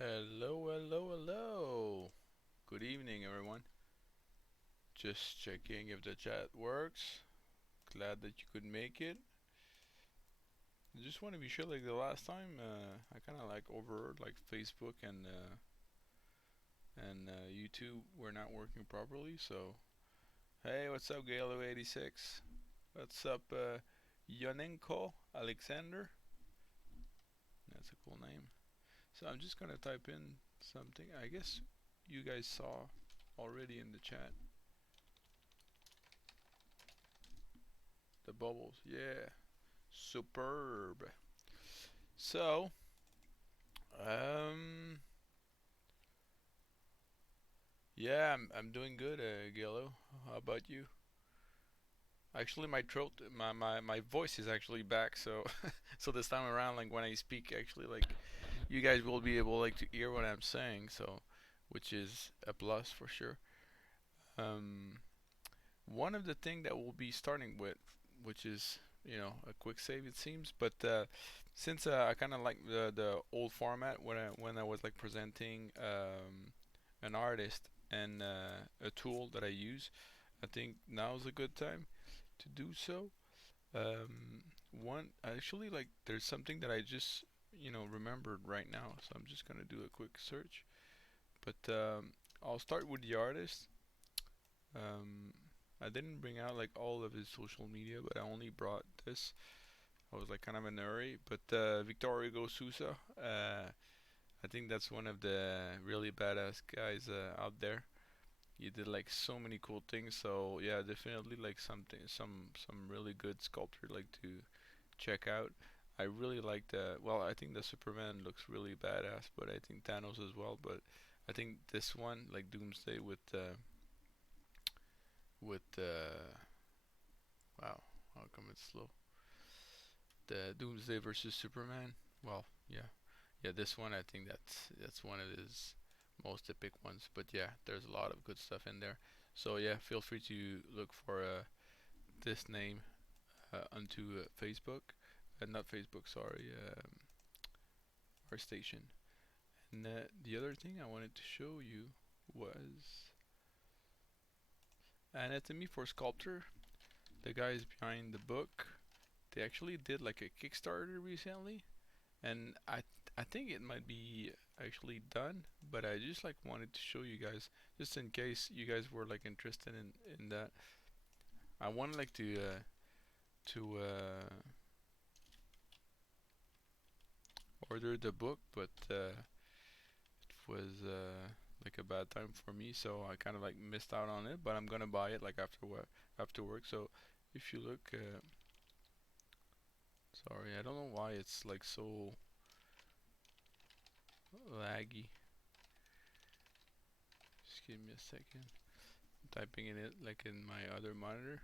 Hello, hello, hello. Good evening, everyone. Just checking if the chat works. Glad that you could make it. I just want to be sure, like the last time, I kind of like overheard like Facebook and YouTube were not working properly. So, hey, what's up, Galo86? What's up, Yonenko Alexander? That's a cool name. So I'm just gonna type in something. I guess you guys saw already in the chat. The bubbles, yeah, superb. So, um, yeah, I'm doing good, Gillo. How about you? Actually, my throat, my voice is actually back. So, so this time around, like when I speak, actually, like you guys will be able like to hear what I'm saying. So, which is a plus for sure. Um, One of the thing that we'll be starting with, which is a quick save it seems, but since I kind of like the old format when I was like presenting an artist and a tool that I use, I think now's a good time to do so. One actually like there's something that I just remembered right now, so I'm just gonna do a quick search. But I'll start with the artist. Um, I didn't bring out like all of his social media, but I only brought this. I was like kind of in a hurry. But Victor Hugo Sousa, I think that's one of the really badass guys out there. He did like so many cool things. So yeah, definitely like something, some really good sculptor like to check out. I really like the. Well, I think the Superman looks really badass, but I think Thanos as well. But I think this one, like Doomsday with wow, how come it's slow? The Doomsday versus Superman. Well, yeah, yeah. This one, I think that's one of his most epic ones. But yeah, there's a lot of good stuff in there. So yeah, feel free to look for this name onto Facebook, not Facebook, sorry, our station. And the other thing I wanted to show you was Anatomy for Sculptor. The guys behind the book, they actually did like a Kickstarter recently, and I think it might be actually done, but I just like wanted to show you guys just in case you guys were like interested in that. I wanted like to order the book, but it was like a bad time for me, so I kind of like missed out on it. But I'm gonna buy it like after work. So if you look, sorry, I don't know why it's like so laggy. Just give me a second. I'm typing in it like in my other monitor.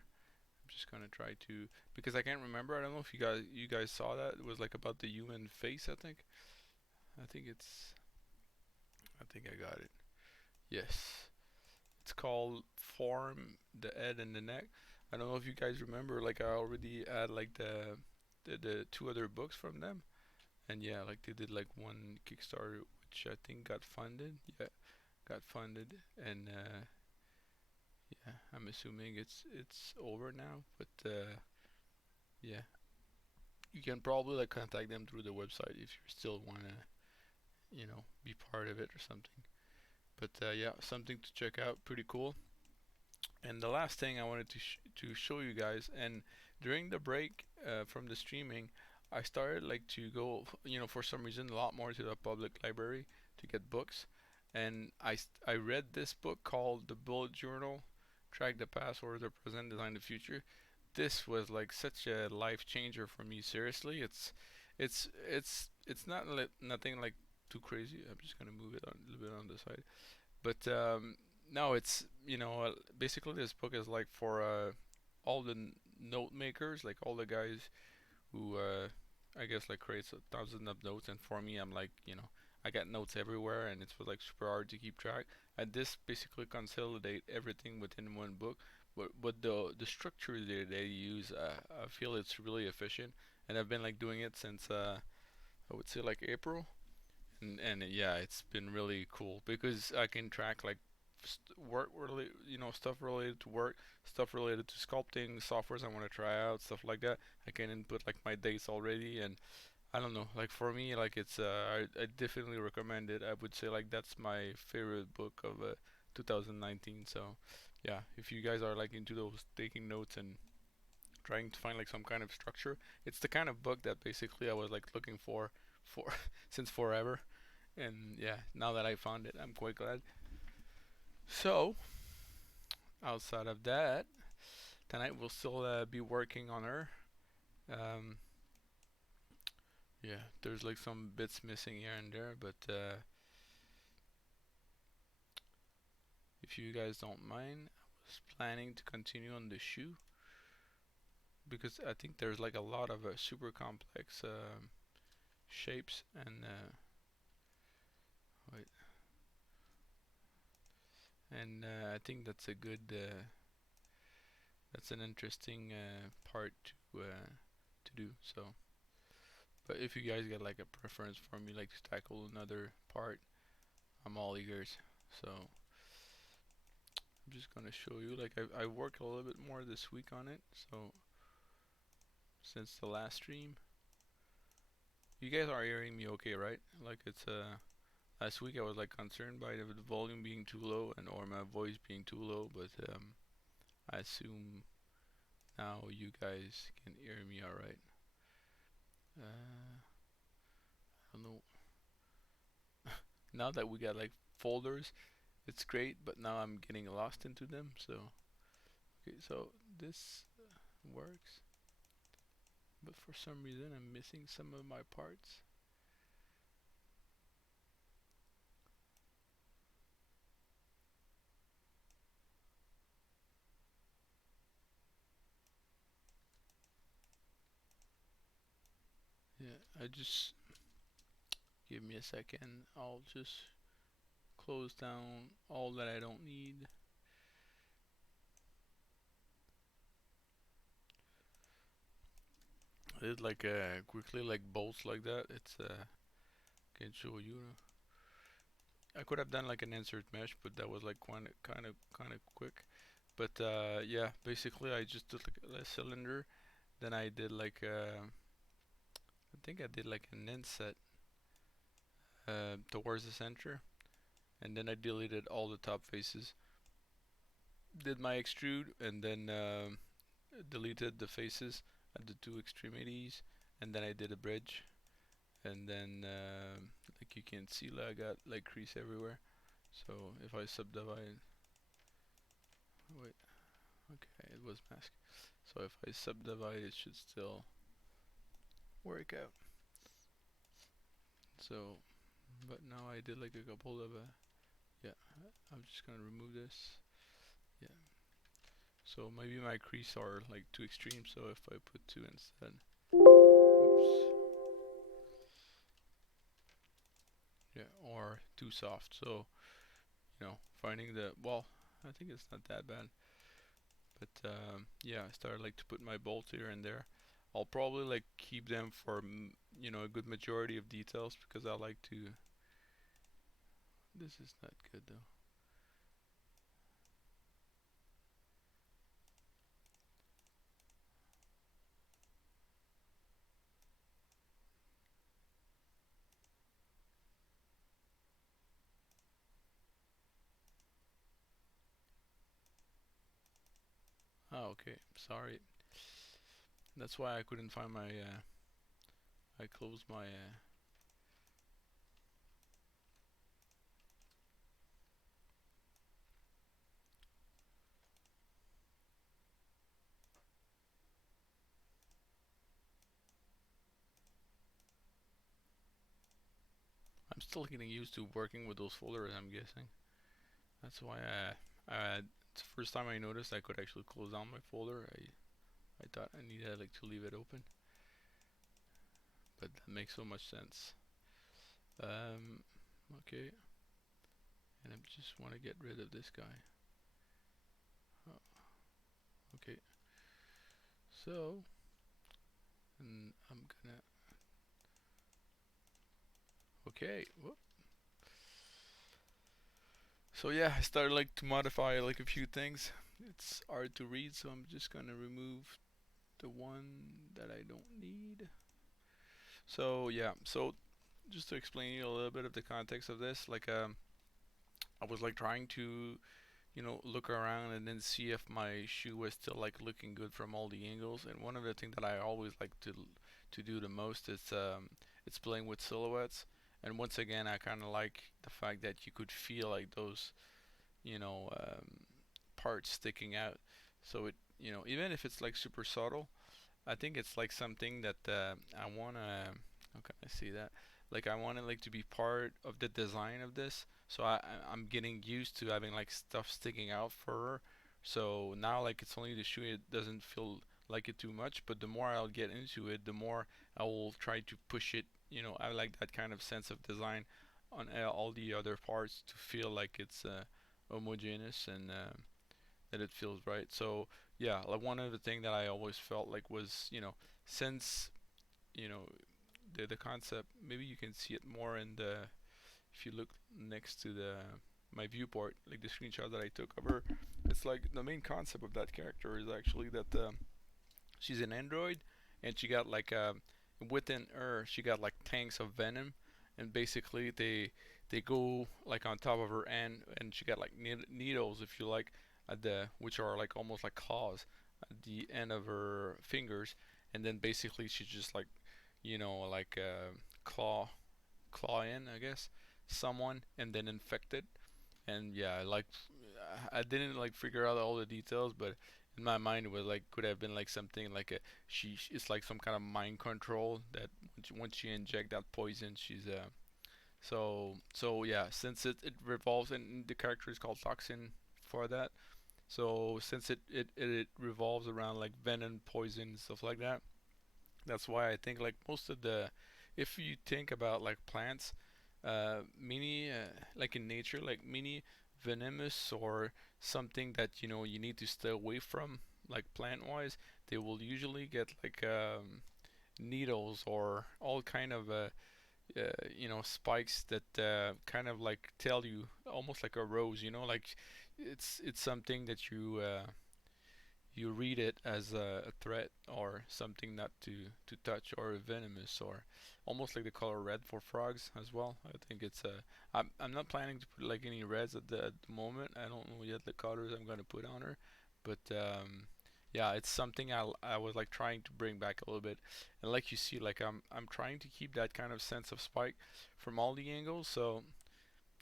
I'm just gonna try to because I can't remember. I don't know if you guys saw that. It was like about the human face. I think it's. I think I got it. Yes. It's called Form the Head and the Neck. I don't know if you guys remember. Like I already had like the two other books from them, and yeah, like they did like one Kickstarter which I think got funded. Yeah, got funded, and yeah, I'm assuming it's over now. But yeah, you can probably like contact them through the website if you still wanna be part of it or something. But yeah, something to check out. Pretty cool. And the last thing I wanted to show you guys, and during the break from the streaming, I started like to go, for some reason, a lot more to the public library to get books, and I read this book called The Bullet Journal, Track the Past, or the Present, Design the Future. This was like such a life changer for me. Seriously, it's not nothing like too crazy. I'm just gonna move it on, a little bit on the side. But no, it's basically this book is like for all the note makers, like all the guys who I guess like creates thousands of notes. And for me, I'm like I got notes everywhere, and it was like super hard to keep track. And this basically consolidate everything within one book. But the structure they use, I feel it's really efficient, and I've been like doing it since I would say like April, And yeah, it's been really cool because I can track like work really, stuff related to work, stuff related to sculpting, softwares I want to try out, stuff like that. I can input like my dates already, and I don't know, like for me, like it's I definitely recommend it. I would say like that's my favorite book of 2019. So yeah, if you guys are like into those taking notes and trying to find like some kind of structure, it's the kind of book that basically I was like looking for since forever. And yeah, now that I found it, I'm quite glad. So outside of that, tonight we'll still be working on her. Um, yeah, there's like some bits missing here and there, but if you guys don't mind, I was planning to continue on the shoe because I think there's like a lot of super complex shapes and wait, and I think that's an interesting part to do. So, but if you guys got like a preference for me, like to tackle another part, I'm all ears. So I'm just gonna show you. Like I worked a little bit more this week on it. So since the last stream, you guys are hearing me okay, right? Like it's last week I was like concerned by the volume being too low and or my voice being too low, but I assume now you guys can hear me all right. I don't know. Now that we got like folders, it's great, but now I'm getting lost into them. So okay, so this works, but for some reason I'm missing some of my parts. Yeah, I just give me a second. I'll just close down all that I don't need. I did like quickly like bolts like that. It's can show you. I could have done like an insert mesh, but that was like kind of quick. But yeah, basically I just did like a cylinder. Then I did like I think I did like an inset towards the center, and then I deleted all the top faces. Did my extrude, and then deleted the faces at the two extremities, and then I did a bridge, and then like you can see, like, I got like crease everywhere. So if I subdivide, wait, okay, it was masked. So if I subdivide, it should still work out. So, but now I did like a couple of yeah. I'm just gonna remove this. Yeah. So maybe my crease are like too extreme. So if I put two instead, oops. Yeah, or too soft. So finding the well, I think it's not that bad. But yeah, I started like to put my bolts here and there. I'll probably like keep them for a good majority of details because I like to. This is not good though. Oh, okay. Sorry. That's why I couldn't find my. I closed my. I'm still getting used to working with those folders. I'm guessing. That's why it's the first time I noticed I could actually close down my folder. I thought I needed like to leave it open, but that makes so much sense. Um, okay, and I just want to get rid of this guy. Oh, okay, so and I'm gonna. Okay. Whoop. So yeah, I started like to modify like a few things. It's hard to read, so I'm just gonna remove the one that I don't need. So yeah, so just to explain you a little bit of the context of this, like I was like trying to look around and then see if my shoe was still like looking good from all the angles. And one of the things that I always like to do the most is it's playing with silhouettes. And once again, I kind of like the fact that you could feel like those you know parts sticking out. So it even if it's like super subtle, I think it's like something that I wanna. How can I see that? Like I want it like to be part of the design of this. So I'm getting used to having like stuff sticking out for her. So now like it's only the shoe. It doesn't feel like it too much. But the more I'll get into it, the more I will try to push it. I like that kind of sense of design on all the other parts to feel like it's homogeneous and that it feels right. So yeah, like one of the thing that I always felt like was since you know the concept, maybe you can see it more in the if you look next to the my viewport, like the screenshot that I took of her. It's like the main concept of that character is actually that she's an android and she got like within her she got like tanks of venom, and basically they go like on top of her, and she got like needles if you like at the which are like almost like claws at the end of her fingers, and then basically she just like like claw in, I guess, someone and then infect it. And yeah, like I didn't like figure out all the details, but in my mind it was like could have been like something like a it's like some kind of mind control that once she inject that poison, she's so yeah, since it revolves, and the character is called Toxin for that. So since it revolves around like venom, poison, stuff like that, that's why I think like most of the, if you think about like plants, mini like in nature, like mini venomous or something that you need to stay away from, like plant wise, they will usually get like needles or all kind of spikes that kind of like tell you almost like a rose, like it's something that you read it as a threat or something not to touch, or venomous, or almost like the color red for frogs as well. I think it's I'm not planning to put like any reds at the moment. I don't know yet the colors I'm gonna put on her, but yeah, it's something I was like trying to bring back a little bit. And like you see, like I'm trying to keep that kind of sense of spike from all the angles. So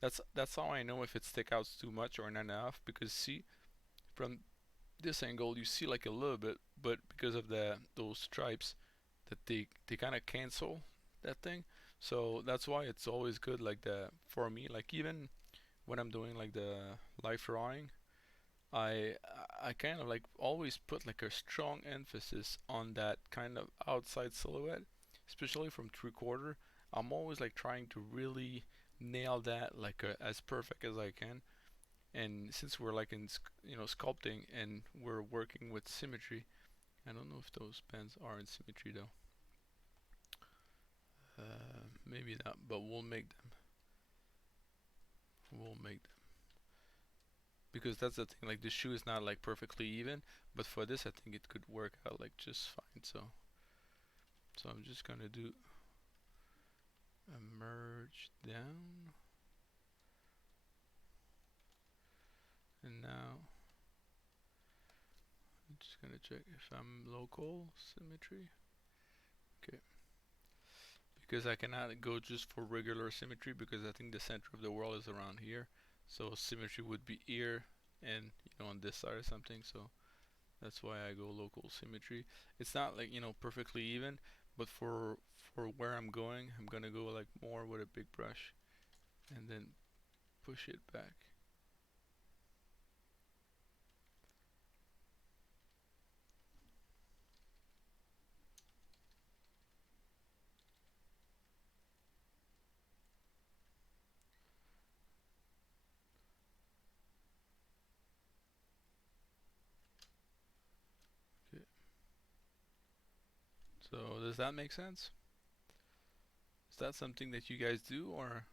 that's how I know if it stick out too much or not enough, because see, from this angle you see like a little bit, but because of the those stripes, that they kind of cancel that thing. So that's why it's always good, like the for me, like even when I'm doing like the life drawing, I I kind of like always put like a strong emphasis on that kind of outside silhouette, especially from 3/4. I'm always like trying to really nail that like as perfect as I can. And since we're like in sculpting and we're working with symmetry, I don't know if those pens are in symmetry though. Maybe not, but we'll make them because that's the thing, like the shoe is not like perfectly even, but for this I think it could work out like just fine. So I'm just gonna do a merge down, and now I'm just gonna check if I'm local symmetry. Okay, because I cannot go just for regular symmetry because I think the center of the world is around here. So symmetry would be here and on this side or something. So that's why I go local symmetry. It's not like perfectly even, but for where I'm going, I'm gonna go like more with a big brush and then push it back. Okay. So does that make sense? Does that something that you guys do, or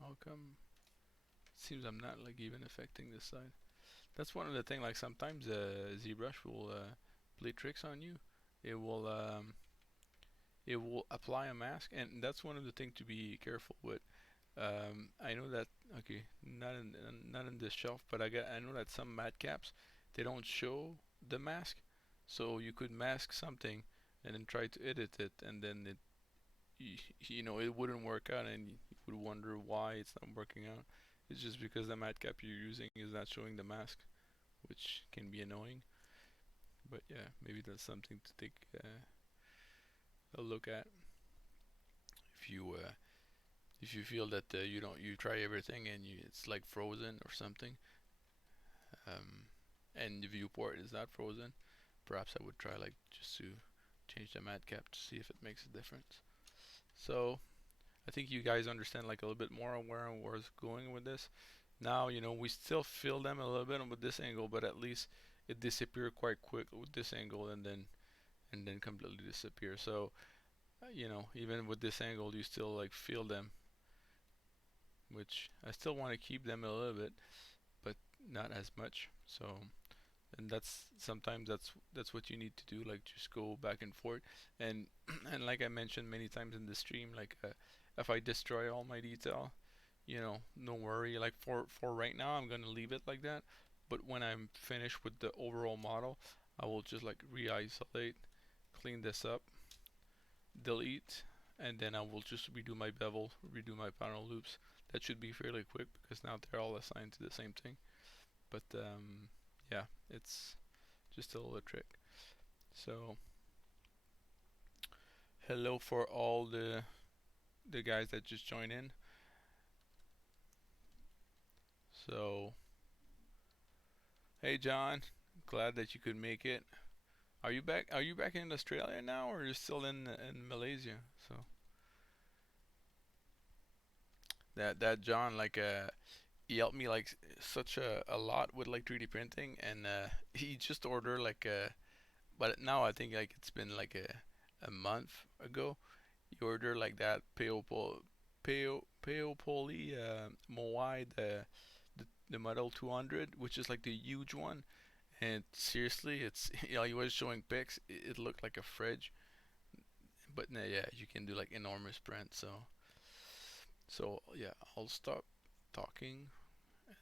how come? Seems I'm not like even affecting this side. That's one of the thing. Like sometimes ZBrush will play tricks on you. It will it will apply a mask, and that's one of the things to be careful with. I know that okay, not in this shelf, but I know that some matte caps they don't show the mask, so you could mask something and then try to edit it, and then you know it wouldn't work out, and you would wonder why it's not working out. It's just because the matte cap you're using is not showing the mask, which can be annoying. But yeah, maybe that's something to take a look at if you feel that you try everything and it's like frozen or something, um, and the viewport is not frozen, perhaps I would try like just to change the matte cap to see if it makes a difference. So I think you guys understand like a little bit more on where I was going with this. Now we still fill them a little bit with this angle, but at least it disappeared quite quick with this angle, and then completely disappear. So even with this angle, you still like feel them, which I still want to keep them a little bit, but not as much. So, and that's sometimes that's what you need to do, like just go back and forth. And and like I mentioned many times in the stream, like if I destroy all my detail, no worry. Like for right now, I'm gonna leave it like that. But when I'm finished with the overall model, I will just like re-isolate, clean this up, delete, and then I will just redo my bevel, redo my panel loops. That should be fairly quick because now they're all assigned to the same thing. But yeah, it's just a little trick. So hello for all the guys that just joined in. So hey John, glad that you could make it. Are you back? Are you back in Australia now, or are you still in Malaysia? So that John like he helped me like such a lot with like 3D printing, and he just ordered like but now I think like it's been like a month ago. He ordered like that Paeopoli Moai the Model 200, which is like the huge one. And seriously, it's he was showing pics. It looked like a fridge, but no, yeah, you can do like enormous print. So yeah, I'll stop talking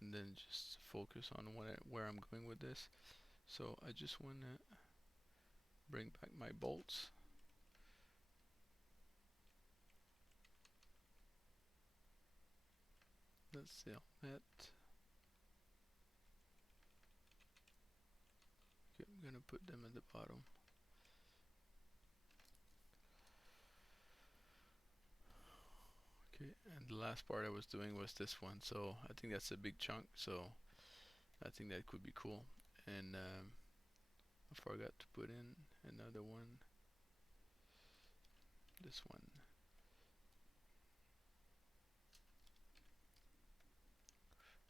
and then just focus on where I'm going with this. So I just want to bring back my bolts. Let's see that. Okay, I'm gonna put them at the bottom. Okay, and the last part I was doing was this one. So I think that's a big chunk. So I think that could be cool. And I forgot to put in another one. This one.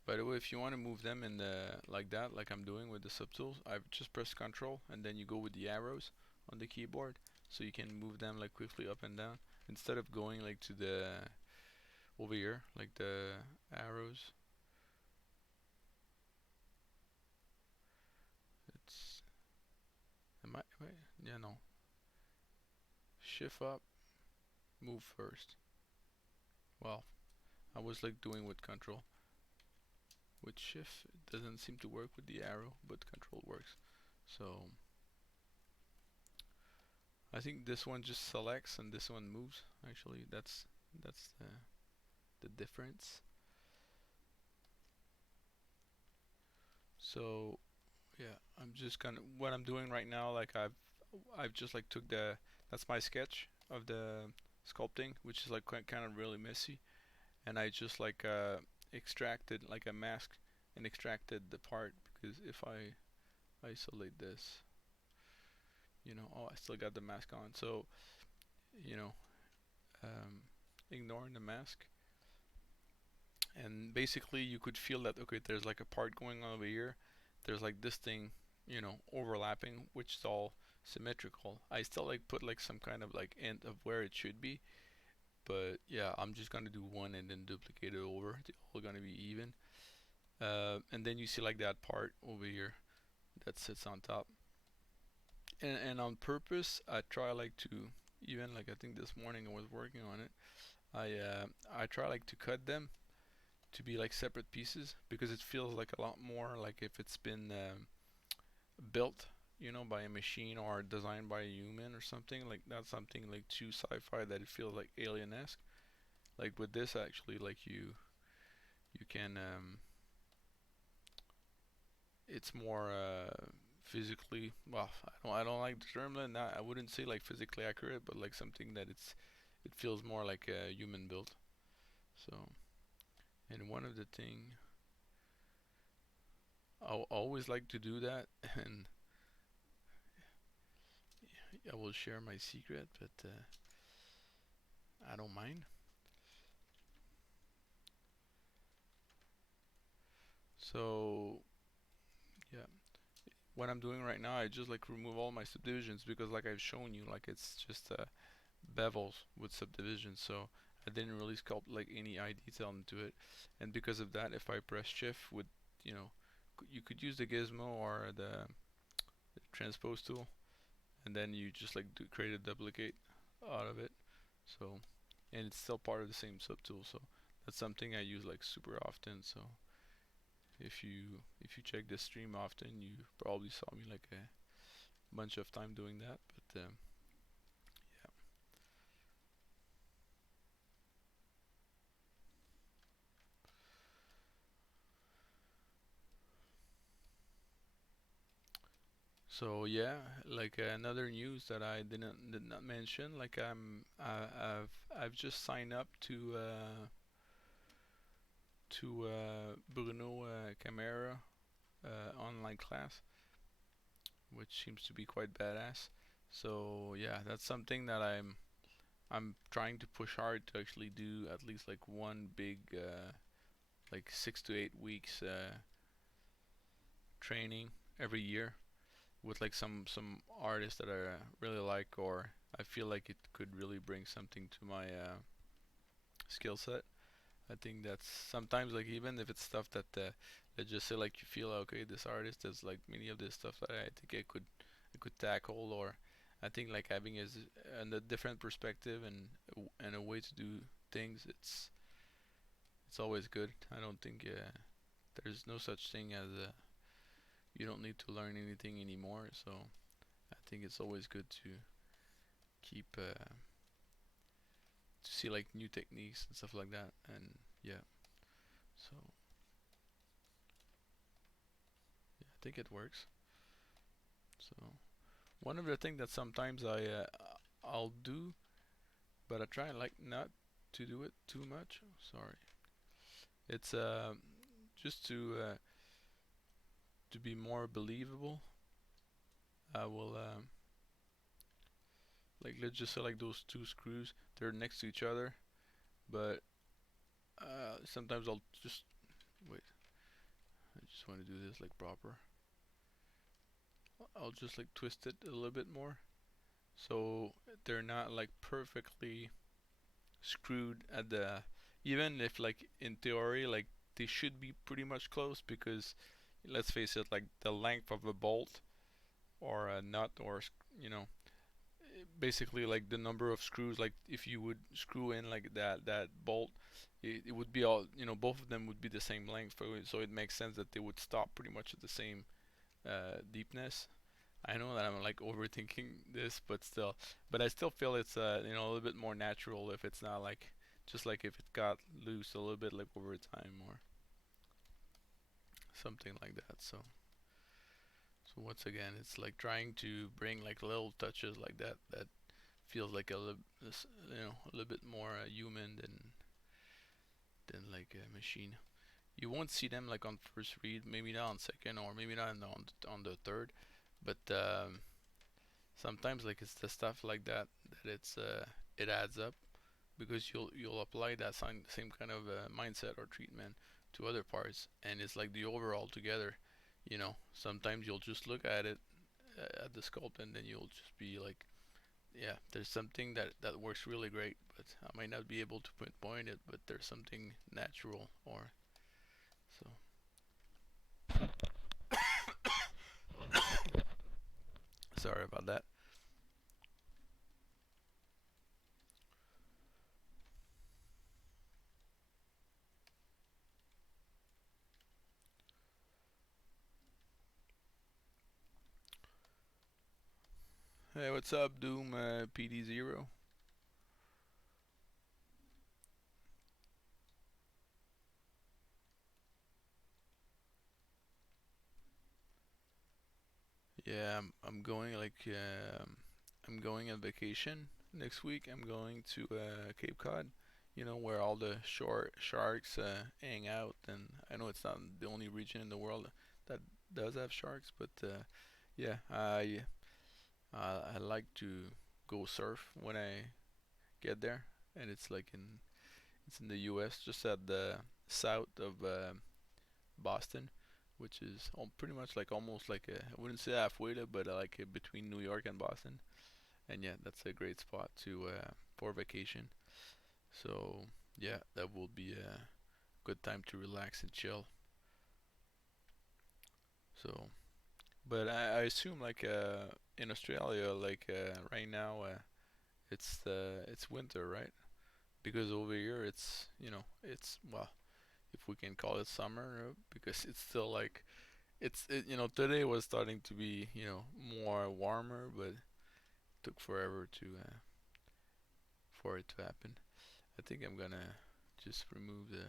By the way, if you want to move them in the like that, like I'm doing with the subtools, I've just pressed Control and then you go with the arrows on the keyboard, so you can move them like quickly up and down instead of going like to the over here, like the arrows. It's am I yeah no. Shift up, move first. Well, I was like doing with Control. With Shift, it doesn't seem to work with the arrow, but Control works. So I think this one just selects and this one moves. Actually, that's the difference. So yeah, I'm just gonna what I'm doing right now. Like I've just like took the that's my sketch of the sculpting, which is like kind of really messy, and I just like extracted like a mask and extracted the part because if I isolate this, oh, I still got the mask on. So you know, um, ignoring the mask, and basically you could feel that okay, there's like a part going on over here. There's like this thing you know, overlapping, which is all symmetrical. I still like put like some kind of like end of where it should be, but yeah, I'm just gonna do one and then duplicate it over. They're all gonna be even. And then you see like that part over here that sits on top. And on purpose, I try like to, even like I think this morning I was working on it. I try like to cut them to be like separate pieces because it feels like a lot more like if it's been built, you know, by a machine or designed by a human or something. Like not something like too sci-fi that it feels like alien-esque. Like with this, actually, like you can it's more physically, well, I don't like the term, not, I wouldn't say like physically accurate, but like something that it feels more like a human built. So, and one of the thing I always like to do that, and I will share my secret, but I don't mind. So yeah, what I'm doing right now, I just like remove all my subdivisions because like I've shown you, like it's just bevels with subdivisions. So I didn't really sculpt like any eye detail into it, and because of that, if I press shift with, you know, you could use the gizmo or the transpose tool, and then you just like create a duplicate out of it. So, and it's still part of the same subtool. So that's something I use like super often. So if you check the stream often, you probably saw me like a bunch of time doing that. But yeah. So yeah, like another news that I did not mention, like I've just signed up to Bruno Camara online class, which seems to be quite badass. So yeah, that's something that I'm trying to push hard to actually do at least like one big like 6 to 8 weeks training every year with like some artists that I really like or I feel like it could really bring something to my skill set. I think that's sometimes like even if it's stuff that just say like you feel okay, this artist does like many of this stuff that I think I could tackle, or I think like having is and a different perspective and a way to do things. It's always good. I don't think there's no such thing as you don't need to learn anything anymore. So I think it's always good to keep to see like new techniques and stuff like that. And yeah, so yeah, I think it works. So one of the things that sometimes I'll do, but I try like not to do it too much. Sorry, it's just to be more believable. I will like let's just say like those two screws, they're next to each other, but sometimes I'll just wait. I just want to do this like proper. I'll just like twist it a little bit more, so they're not like perfectly screwed at the, even if like in theory like they should be pretty much close because let's face it, like the length of a bolt or a nut or you know, basically like the number of screws, like if you would screw in like that bolt, it would be all, you know, both of them would be the same length, so it makes sense that they would stop pretty much at the same deepness. I know that I'm like overthinking this, but still, but I still feel it's you know, a little bit more natural if it's not like just like if it got loose a little bit like over time or something like that. So once again, it's like trying to bring like little touches like that feels like a little, you know, a little bit more human than like a machine. You won't see them like on first read, maybe not on second, or maybe not on the third, but sometimes like it's the stuff like that that it adds up because you'll apply that same kind of mindset or treatment to other parts, and it's like the overall together. sometimes you'll just look at it, at the sculpt, and then you'll just be like, yeah, there's something that works really great, but I might not be able to pinpoint it, but there's something natural, or so. Sorry about that. Hey, what's up, Doom, PD0? Yeah, I'm going I'm going on vacation next week. I'm going to Cape Cod, where all the shore sharks hang out. And I know it's not the only region in the world that does have sharks, but yeah, I like to go surf when I get there, and it's in the U.S., just at the south of Boston, which is pretty much like almost like I wouldn't say halfway there, but like between New York and Boston. And yeah, that's a great spot to for vacation. So yeah, that will be a good time to relax and chill. So, but I assume like in Australia, like right now, it's winter, right? Because over here it's well, if we can call it summer, because it's still like today was starting to be more warmer, but it took forever to for it to happen. I think I'm gonna just remove the.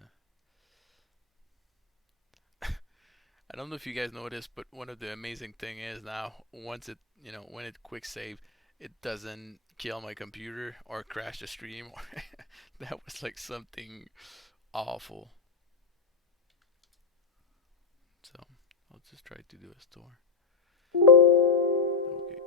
I don't know if you guys noticed, but one of the amazing thing is now once it when it quick save, it doesn't kill my computer or crash the stream. That was like something awful. So I'll just try to do a store. Okay.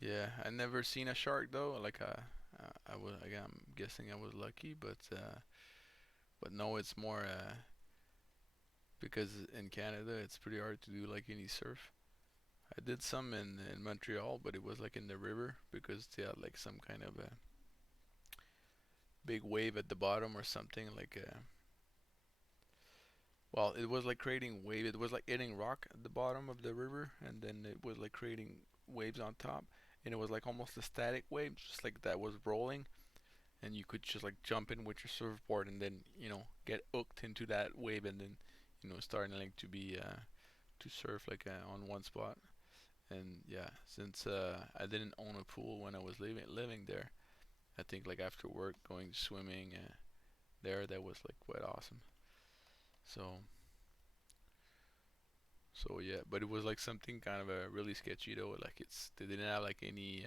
Yeah, I never seen a shark though. Like I was, again, I'm guessing I was lucky, but no, it's more because in Canada it's pretty hard to do like any surf. I did some in Montreal, but it was like in the river because they had like some kind of a big wave at the bottom or something like well, it was like creating wave. It was like hitting rock at the bottom of the river, and then it was like creating waves on top, and it was like almost a static wave, just like that was rolling, and you could just like jump in with your surfboard and then get hooked into that wave, and then starting like to be to surf like on one spot. And yeah, since I didn't own a pool when I was living there, I think like after work going swimming there, that was like quite awesome. So yeah, but it was like something kind of a really sketchy though. Like they didn't have like any.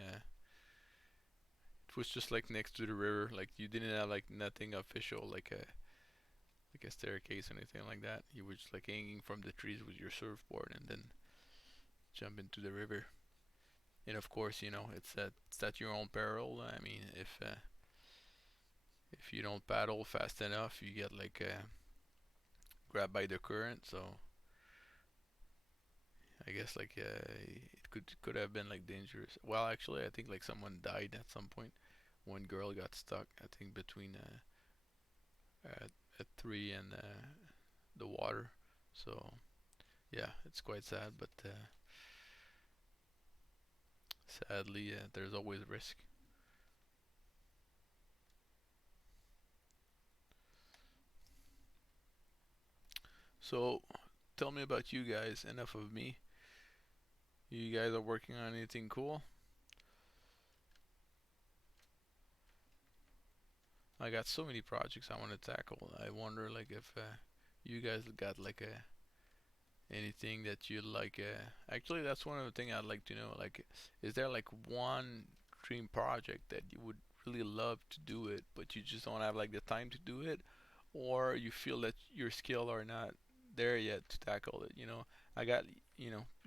It was just like next to the river. Like you didn't have like nothing official like a staircase or anything like that. You were just like hanging from the trees with your surfboard and then jump into the river. And of course, it's at your own peril. I mean, if you don't paddle fast enough, you get like grabbed by the current. So I guess like it could have been like dangerous. Well, actually, I think like someone died at some point. One girl got stuck. I think between a tree and the water. So yeah, it's quite sad, but sadly, there's always risk. So tell me about you guys. Enough of me. You guys are working on anything cool? I got so many projects I want to tackle. I wonder like if you guys got like anything that you like. Actually, that's one of the things I'd like to know. Like, is there like one dream project that you would really love to do it, but you just don't have like the time to do it, or you feel that your skill are not there yet to tackle it? I got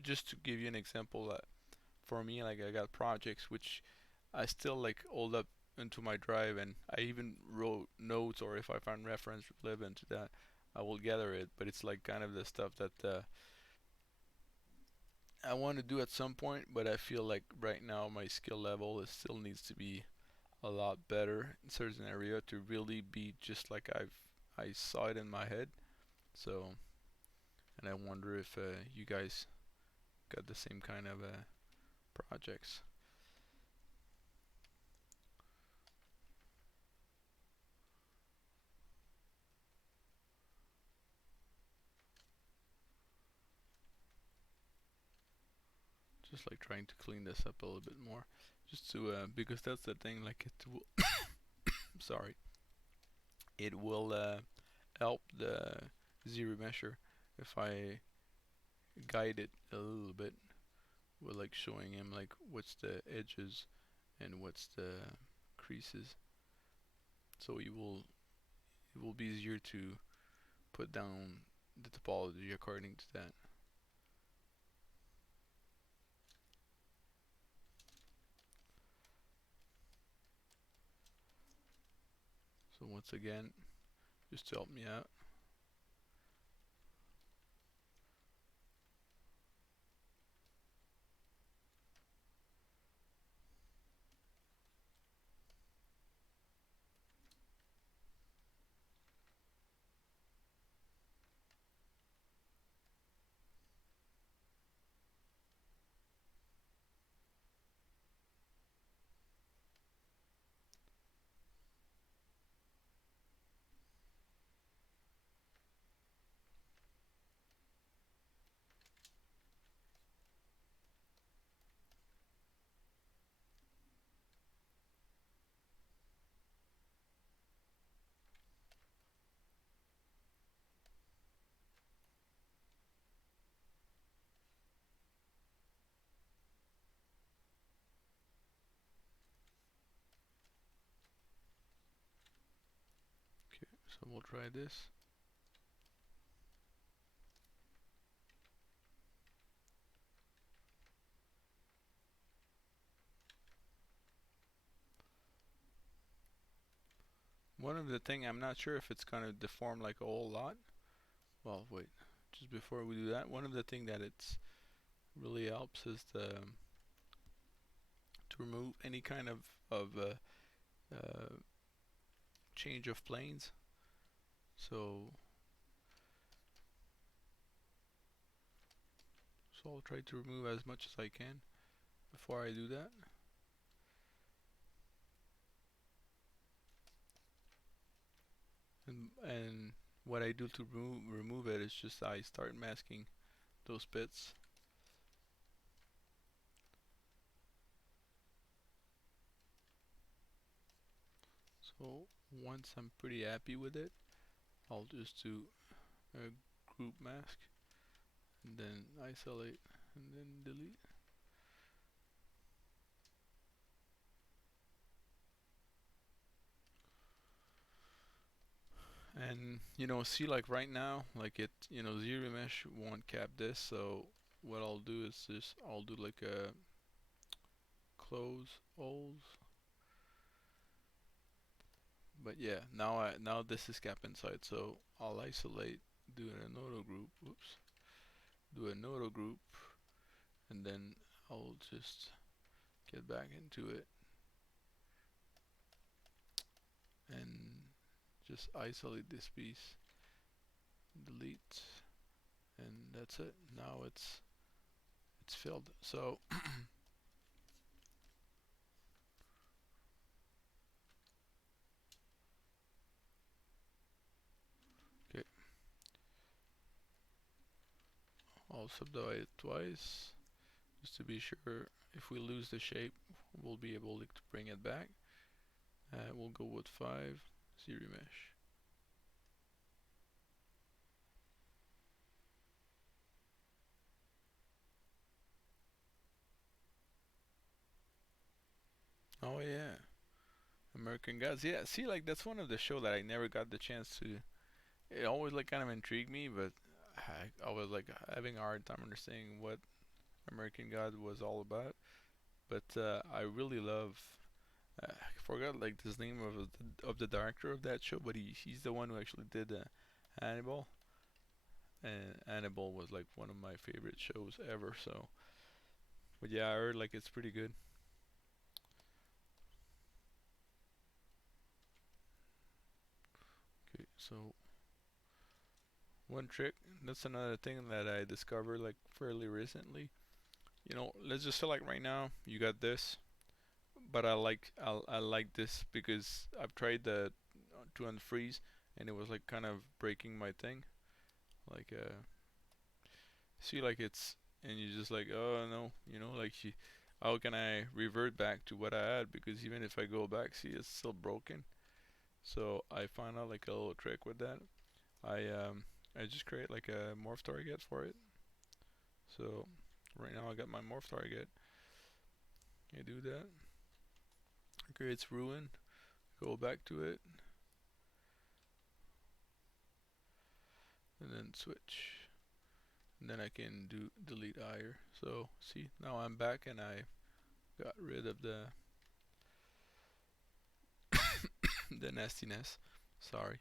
just to give you an example. For me, like I got projects which I still like hold up into my drive, and I even wrote notes, or if I find reference relevant to that, I will gather it. But it's like kind of the stuff that I want to do at some point, but I feel like right now my skill level is still needs to be a lot better in certain area to really be just like I saw it in my head. So, and I wonder if you guys got the same kind of projects. Just like trying to clean this up a little bit more, just to because that's the thing. Like it will, sorry, it will help the zero measure if I guide it a little bit with like showing him like what's the edges and what's the creases, so it will be easier to put down the topology according to that. So once again, just to help me out. Okay, so we'll try this. One of the thing, I'm not sure if it's gonna deform like a whole lot. Well, wait, just before we do that, one of the thing that it's really helps is to remove any kind of change of planes. So so I'll try to remove as much as I can before I do that. And what I do to remove it is just I start masking those bits. So once I'm pretty happy with it, I'll just do a group mask and then isolate and then delete. And see, like right now, like it, zero mesh won't cap this. So what I'll do is just I'll do like a close holes. But yeah, now this is cap inside. So I'll isolate, do an auto group. Oops, do an auto group, and then I'll just get back into it and just isolate this piece, delete, and that's it. Now it's filled. So okay, I'll subdivide it twice just to be sure if we lose the shape we'll be able to bring it back. We'll go with 5 zero mesh. Oh yeah, American Gods. Yeah, see, like that's one of the show that I never got the chance to. It always like kind of intrigued me, but I was like having a hard time understanding what American God was all about. But I really love I forgot like this name of the director of that show, but he's the one who actually did Hannibal, and Hannibal was like one of my favorite shows ever. So, but yeah, I heard like it's pretty good. Okay, so one trick. That's another thing that I discovered like fairly recently. Let's just say like right now you got this, but I like this because I've tried the to unfreeze, and it was like kind of breaking my thing. Like see like it's and you just like oh no, like how can I revert back to what I had, because even if I go back, see it's still broken. So I found out like a little trick with that. I just create like a morph target for it. So right now I got my morph target. You do that. It creates ruin. Go back to it, and then switch. And then I can do delete higher. So see, now I'm back and I got rid of the nastiness. Sorry.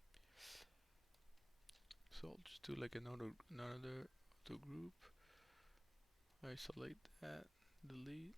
So I'll just do like another auto group. Isolate that. Delete.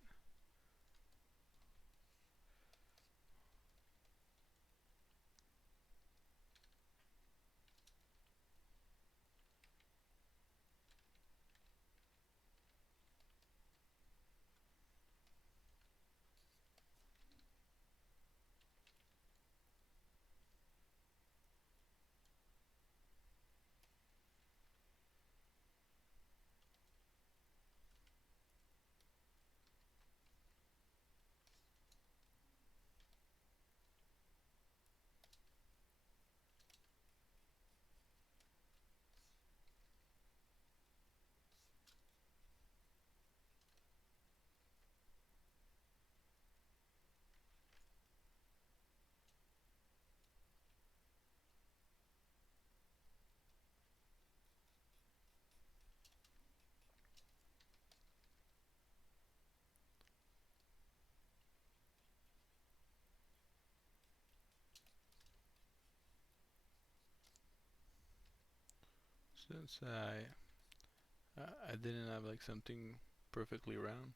Since I didn't have like something perfectly round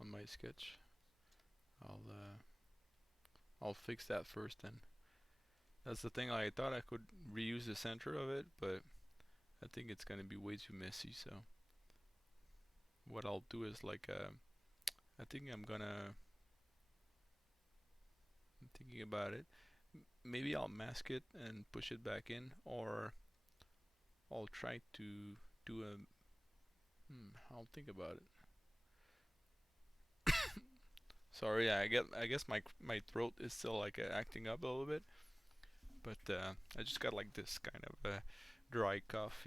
on my sketch, I'll uh, I'll fix that first. Then that's the thing. I thought I could reuse the center of it, but I think it's gonna be way too messy. So what I'll do is like I think I'm thinking about it. Maybe I'll mask it and push it back in, or I'll try to do a. I'll think about it. Sorry, I guess my throat is still like acting up a little bit, but I just got like this kind of dry cough.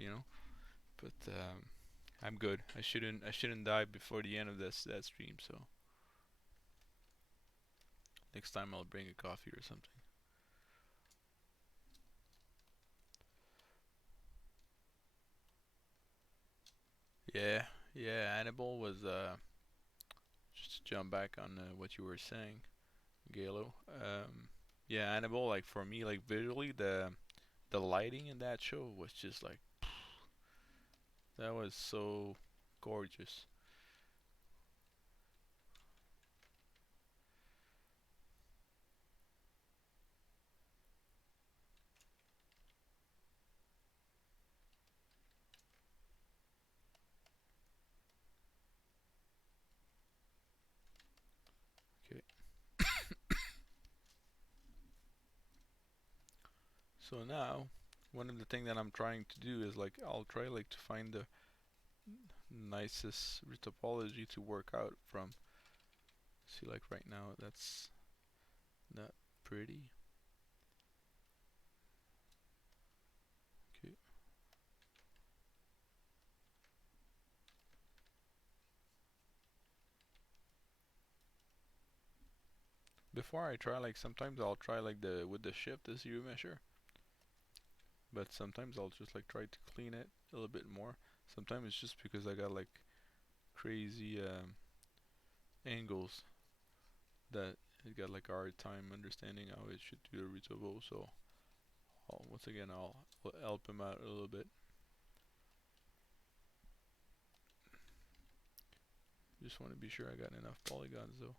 But I'm good. I shouldn't die before the end of this that stream. So next time I'll bring a coffee or something. Yeah, yeah. Hannibal was just to jump back on what you were saying, Galo. Yeah, Hannibal. Like for me, like visually, the lighting in that show was just like that was so gorgeous. Okay, so now one of the things that I'm trying to do is like I'll try like to find the nicest topology to work out from. See, like right now, that's not pretty. Okay. Before I try, like sometimes I'll try like the with the shift as you measure, but sometimes I'll just like try to clean it a little bit more. Sometimes it's just because I got like crazy angles that it got like a hard time understanding how it should do the retouveau. So once again, I'll help him out a little bit. Just want to be sure I got enough polygons though.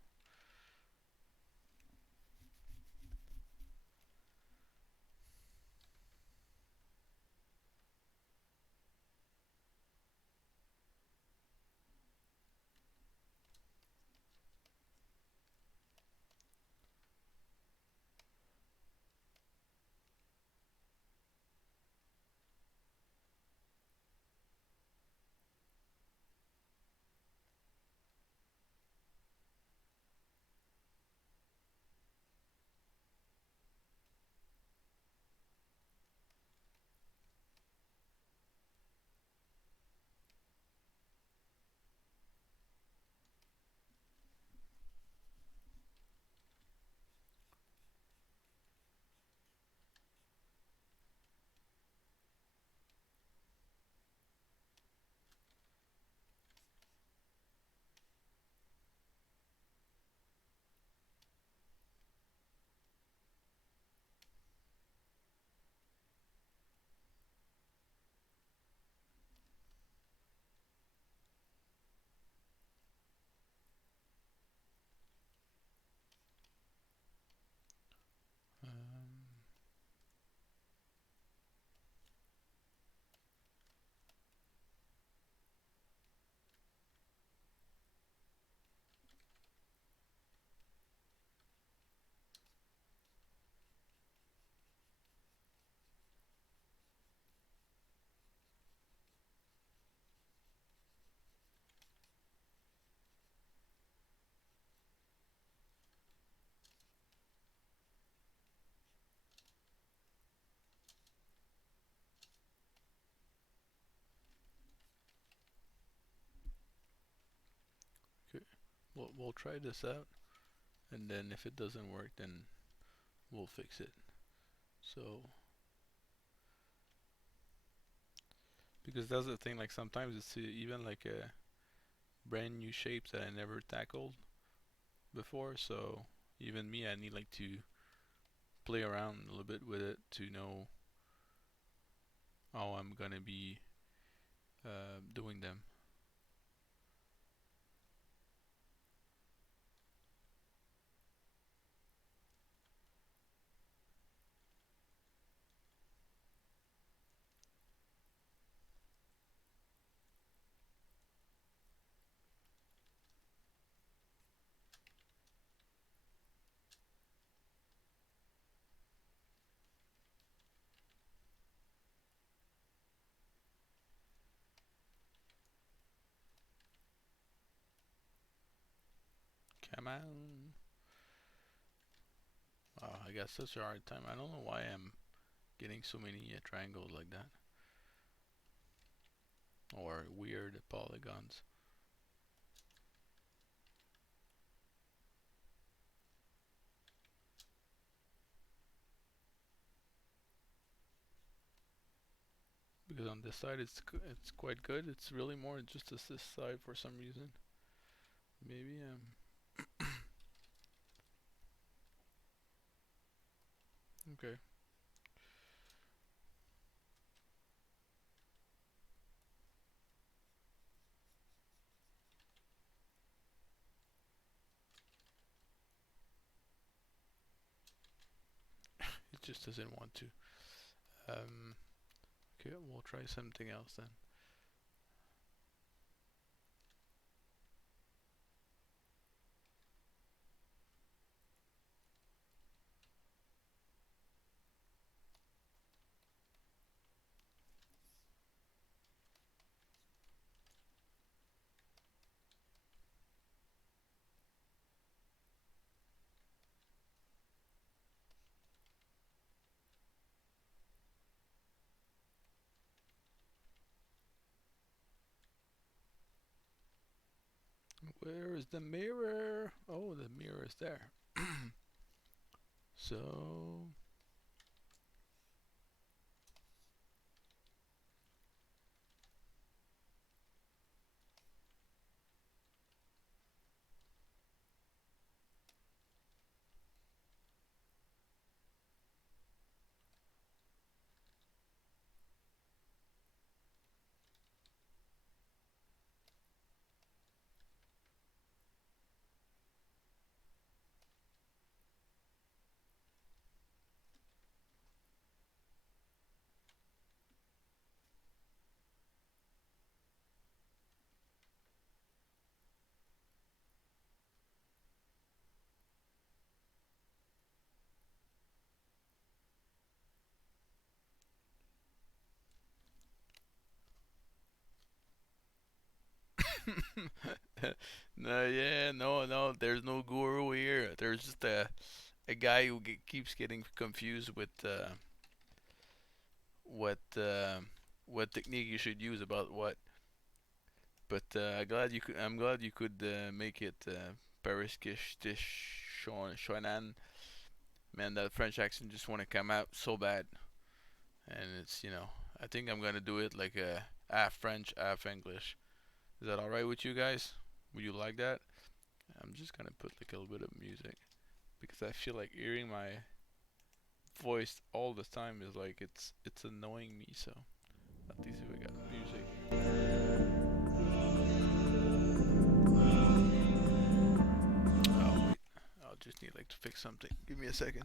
Um, okay, we'll try this out, and then if it doesn't work, then we'll fix it. So because that's the thing, like sometimes it's even like a brand new shapes that I never tackled before. So even me, I need like to play around a little bit with it to know how I'm gonna be doing them. Come on. Oh, I got such a hard time. I don't know why I'm getting so many triangles like that. Or weird polygons. Because on this side it's quite good. It's really more just this side for some reason. Maybe okay. It just doesn't want to. Um, okay, we'll try something else then. Where is the mirror? Oh, the mirror is there. So No, yeah, no, no. There's no guru here. There's just a guy who keeps getting confused with what uh, what technique you should use about what. But I'm glad you could make it Paris Gish Dish Shonan. Man, that French accent just want to come out so bad, and it's I think I'm gonna do it like a half French, half English. Is that all right with you guys? Would you like that? I'm just gonna put like a little bit of music because I feel like hearing my voice all the time is like it's annoying me. So at least if we got music. Oh wait, I'll just need like to fix something. Give me a second.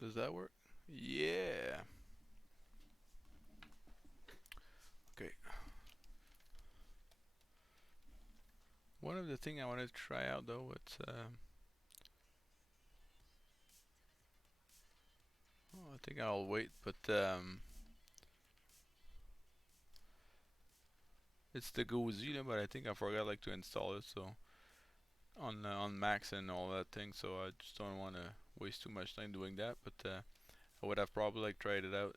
Does that work? Yeah. Okay. One of the thing I wanted to try out though, oh, I think I'll wait, but it's the Godzilla, but I think I forgot like to install it, so on Max and all that thing. So I just don't want to waste too much time doing that. But I would have probably like tried it out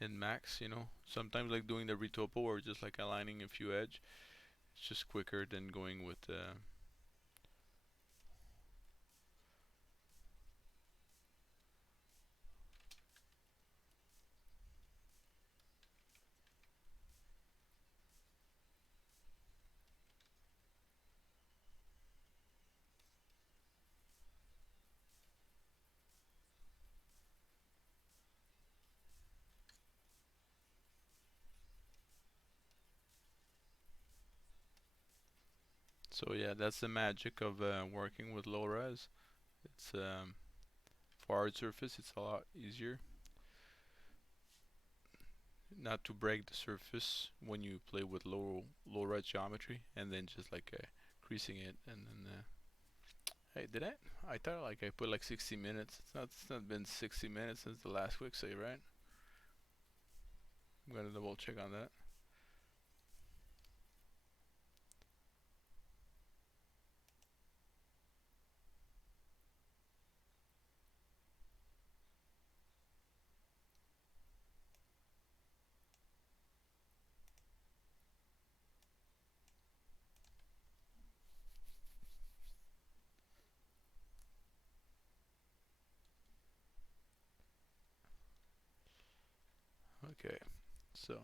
in Max. Sometimes like doing the retopo or just like aligning a few edge. It's just quicker than going with. So yeah, that's the magic of working with low res. It's for hard surface, it's a lot easier not to break the surface when you play with low res geometry, and then just like creasing it, and then hey, did I? I thought like I put like 60 minutes. It's not been 60 minutes since the last quick save, right? I'm gonna double check on that. Okay, so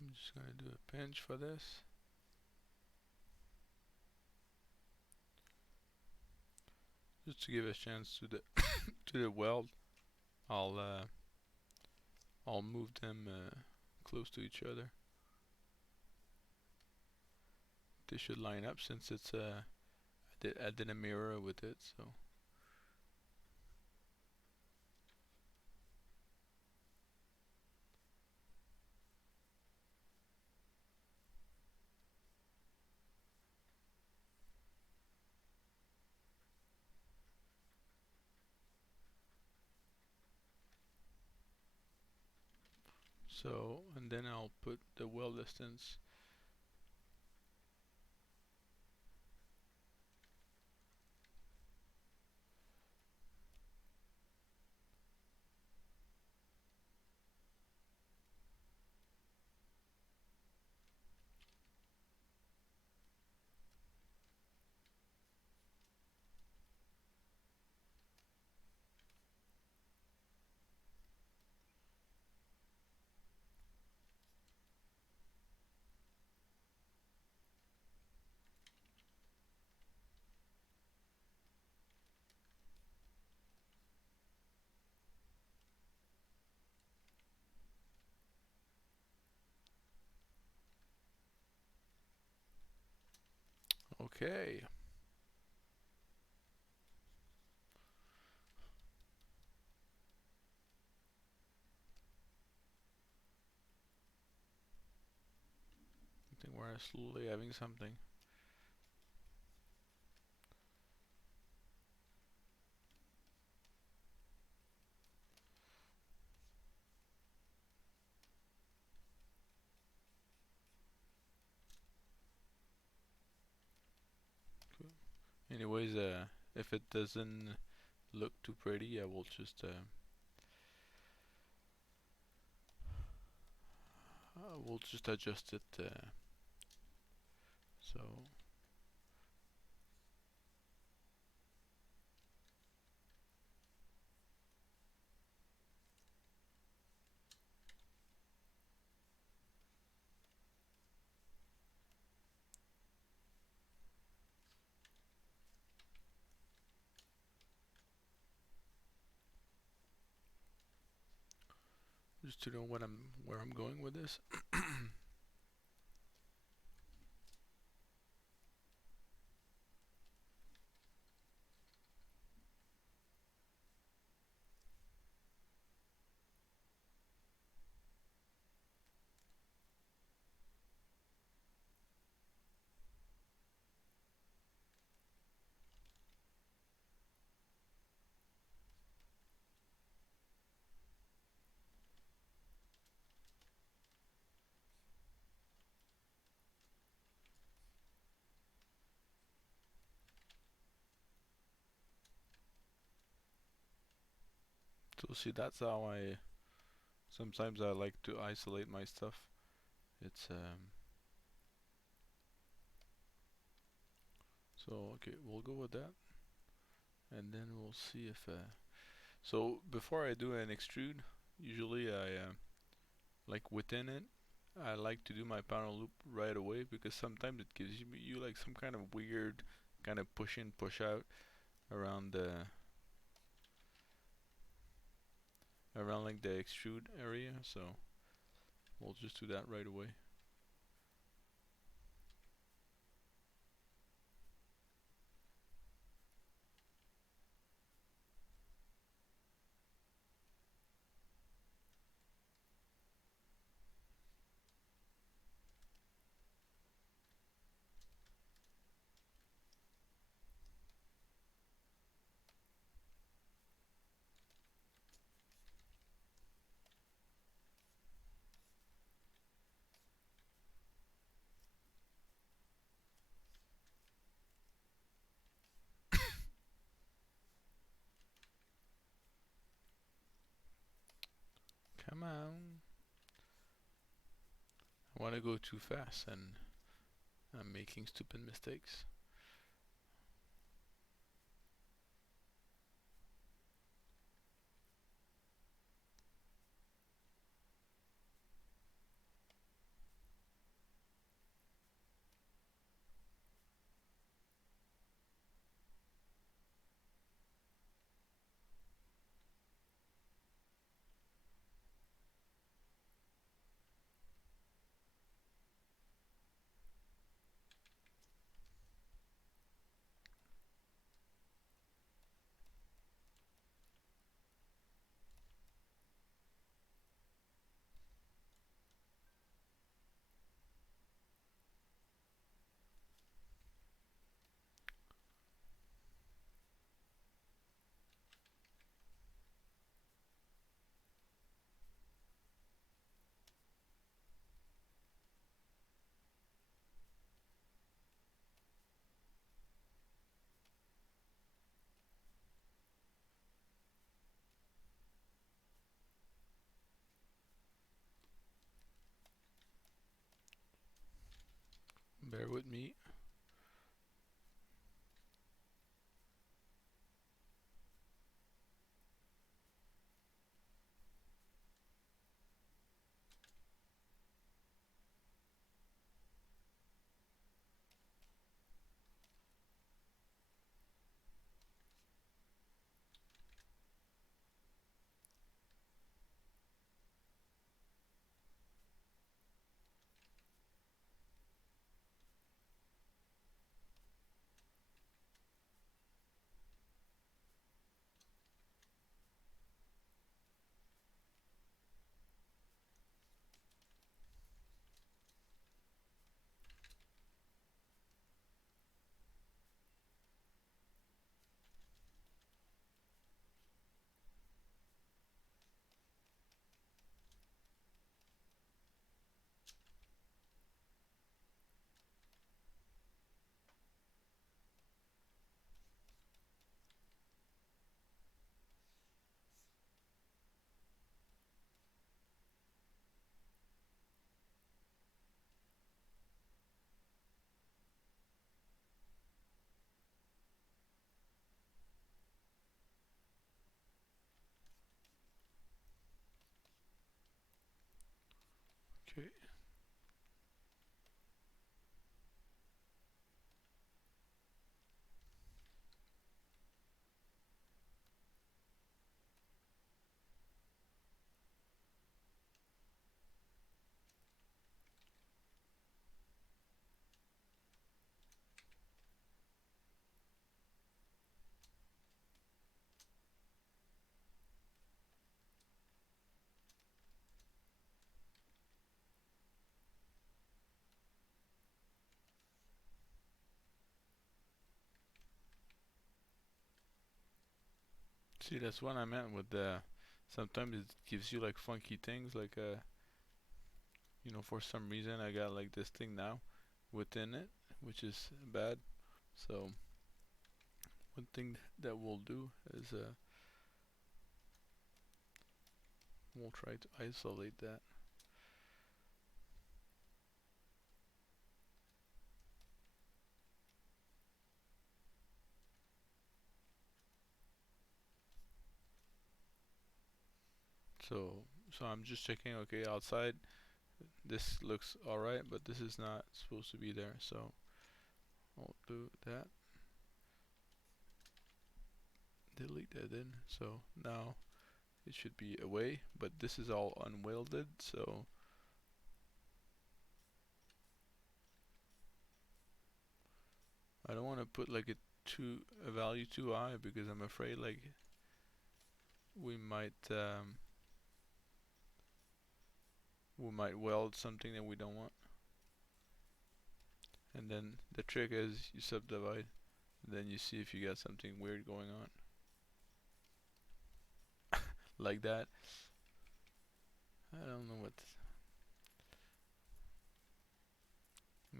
I'm just gonna do a pinch for this. Just to give a chance to the to the weld. I'll uh, I'll move them close to each other. They should line up since it's I did a mirror with it, so and then I'll put the weld distance. Okay. I think we're slowly having something. Cool. Anyways, if it doesn't look too pretty, I will just we'll just adjust it. So just to know where I'm going with this. So see, that's how I sometimes I like to isolate my stuff. It's so okay, we'll go with that, and then we'll see if so before I do an extrude, usually I like within it, I like to do my panel loop right away because sometimes it gives you like some kind of weird kind of push in push out around the around like the extrude area, so we'll just do that right away. Come on. I want to go too fast and I'm making stupid mistakes. Bear with me. Okay. See, that's what I meant with the. Sometimes it gives you like funky things, like for some reason I got like this thing now within it, which is bad. So one thing that we'll do is we'll try to isolate that. So so I'm just checking. Okay, outside this looks alright, but this is not supposed to be there. So I'll do that. Delete that in. So now it should be away, but this is all unwelded. So I don't want to put like a value too high because I'm afraid like we might weld something that we don't want. And then the trick is you subdivide, and then you see if you got something weird going on. Like that. I don't know what.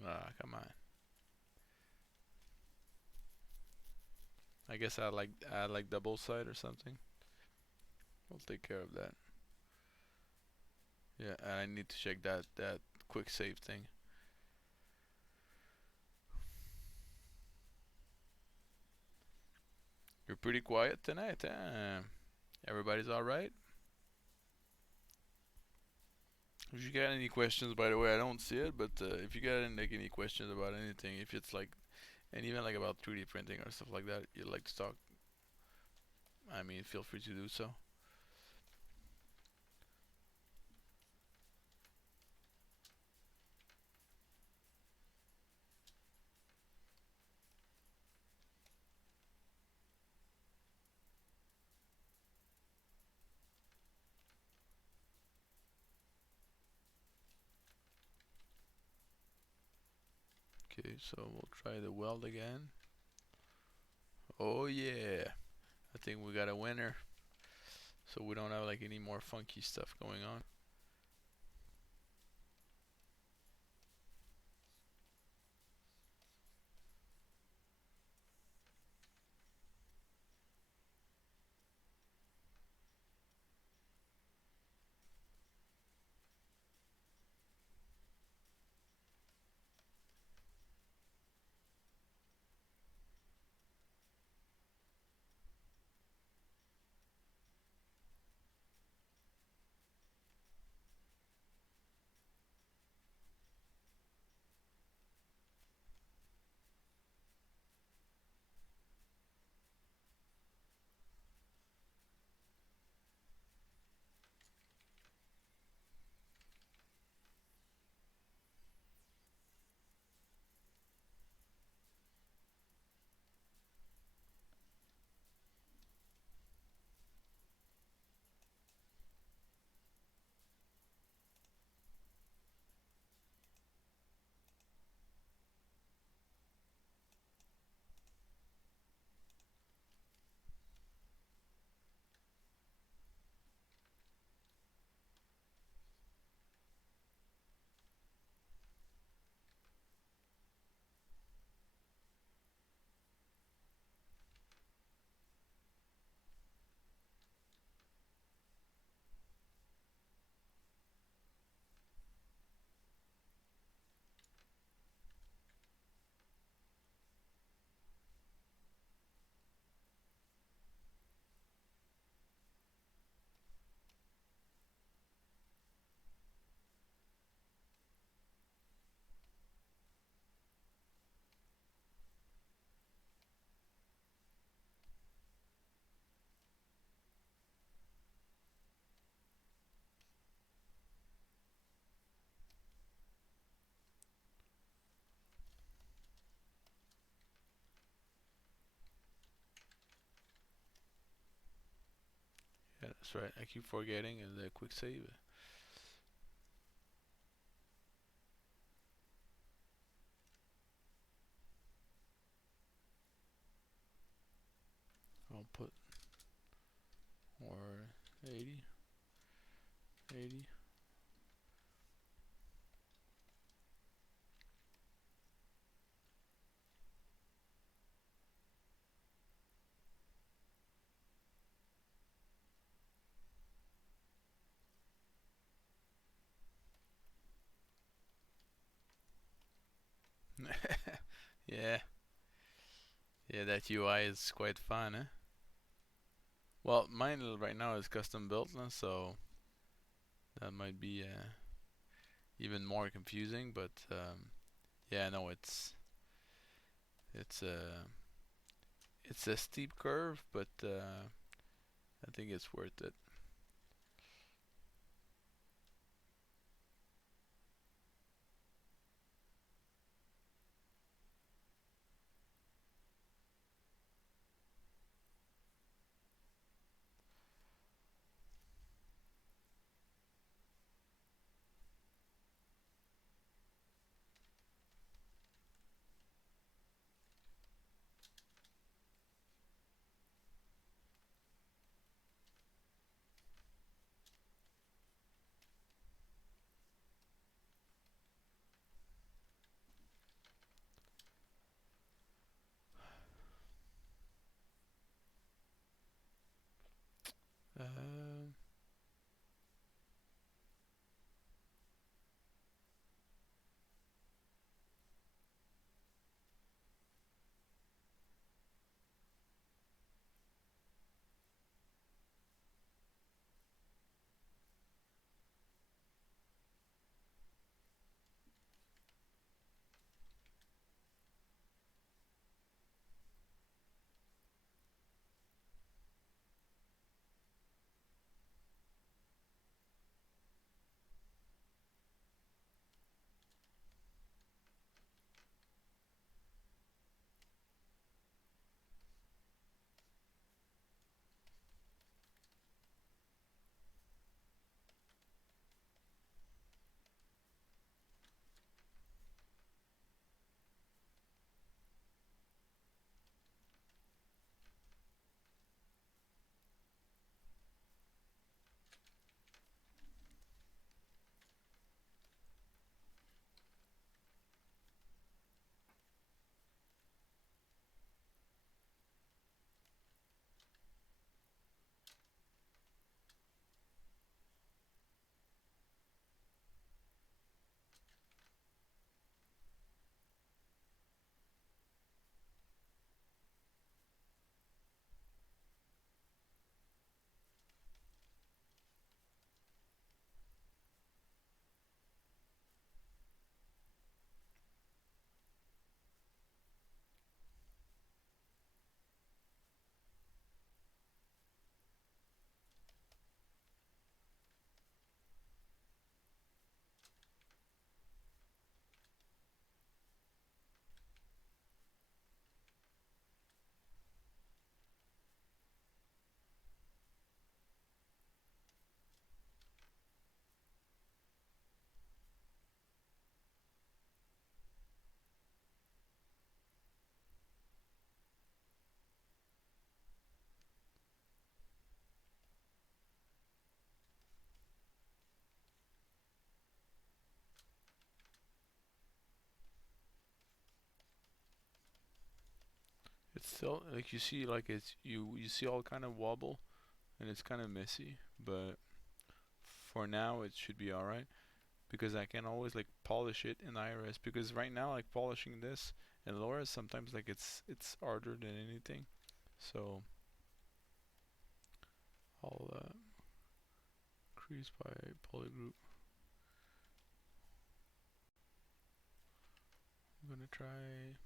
Ah, come on. I guess I like add like double side or something. We'll take care of that. Yeah, and I need to check that quick save thing. You're pretty quiet tonight, huh? Everybody's all right. If you got any questions, by the way, I don't see it, but if you got any questions about anything, if it's like, and even like about 3D printing or stuff like that, you'd like to talk, I mean, feel free to do so. Okay, so we'll try the weld again. Oh yeah, I think we got a winner. So we don't have like any more funky stuff going on. That's right. I keep forgetting the quick save. I'll put or 80, 80. Yeah, yeah, that UI is quite fun, eh? Well, mine right now is custom built, so that might be even more confusing. But yeah, no, it's a it's a steep curve, but I think it's worth it. Uh, it's still like you see, like you see all kind of wobble, and it's kind of messy. But for now, it should be all right because I can always like polish it in IRS. Because right now, like polishing this in LoRa, sometimes like it's harder than anything. So I'll increase by polygroup. I'm gonna try.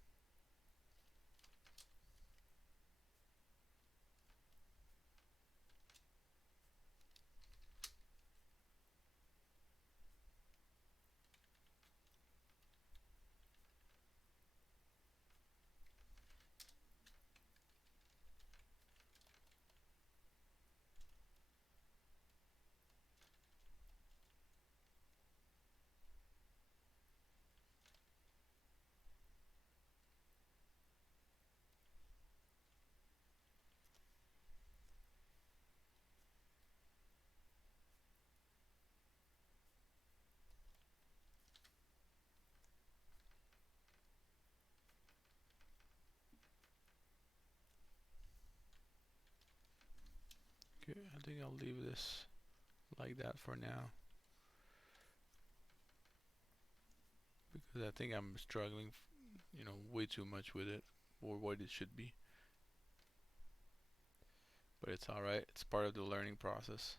think I'll leave this like that for now because I think I'm struggling, way too much with it or what it should be. But it's all right. It's part of the learning process.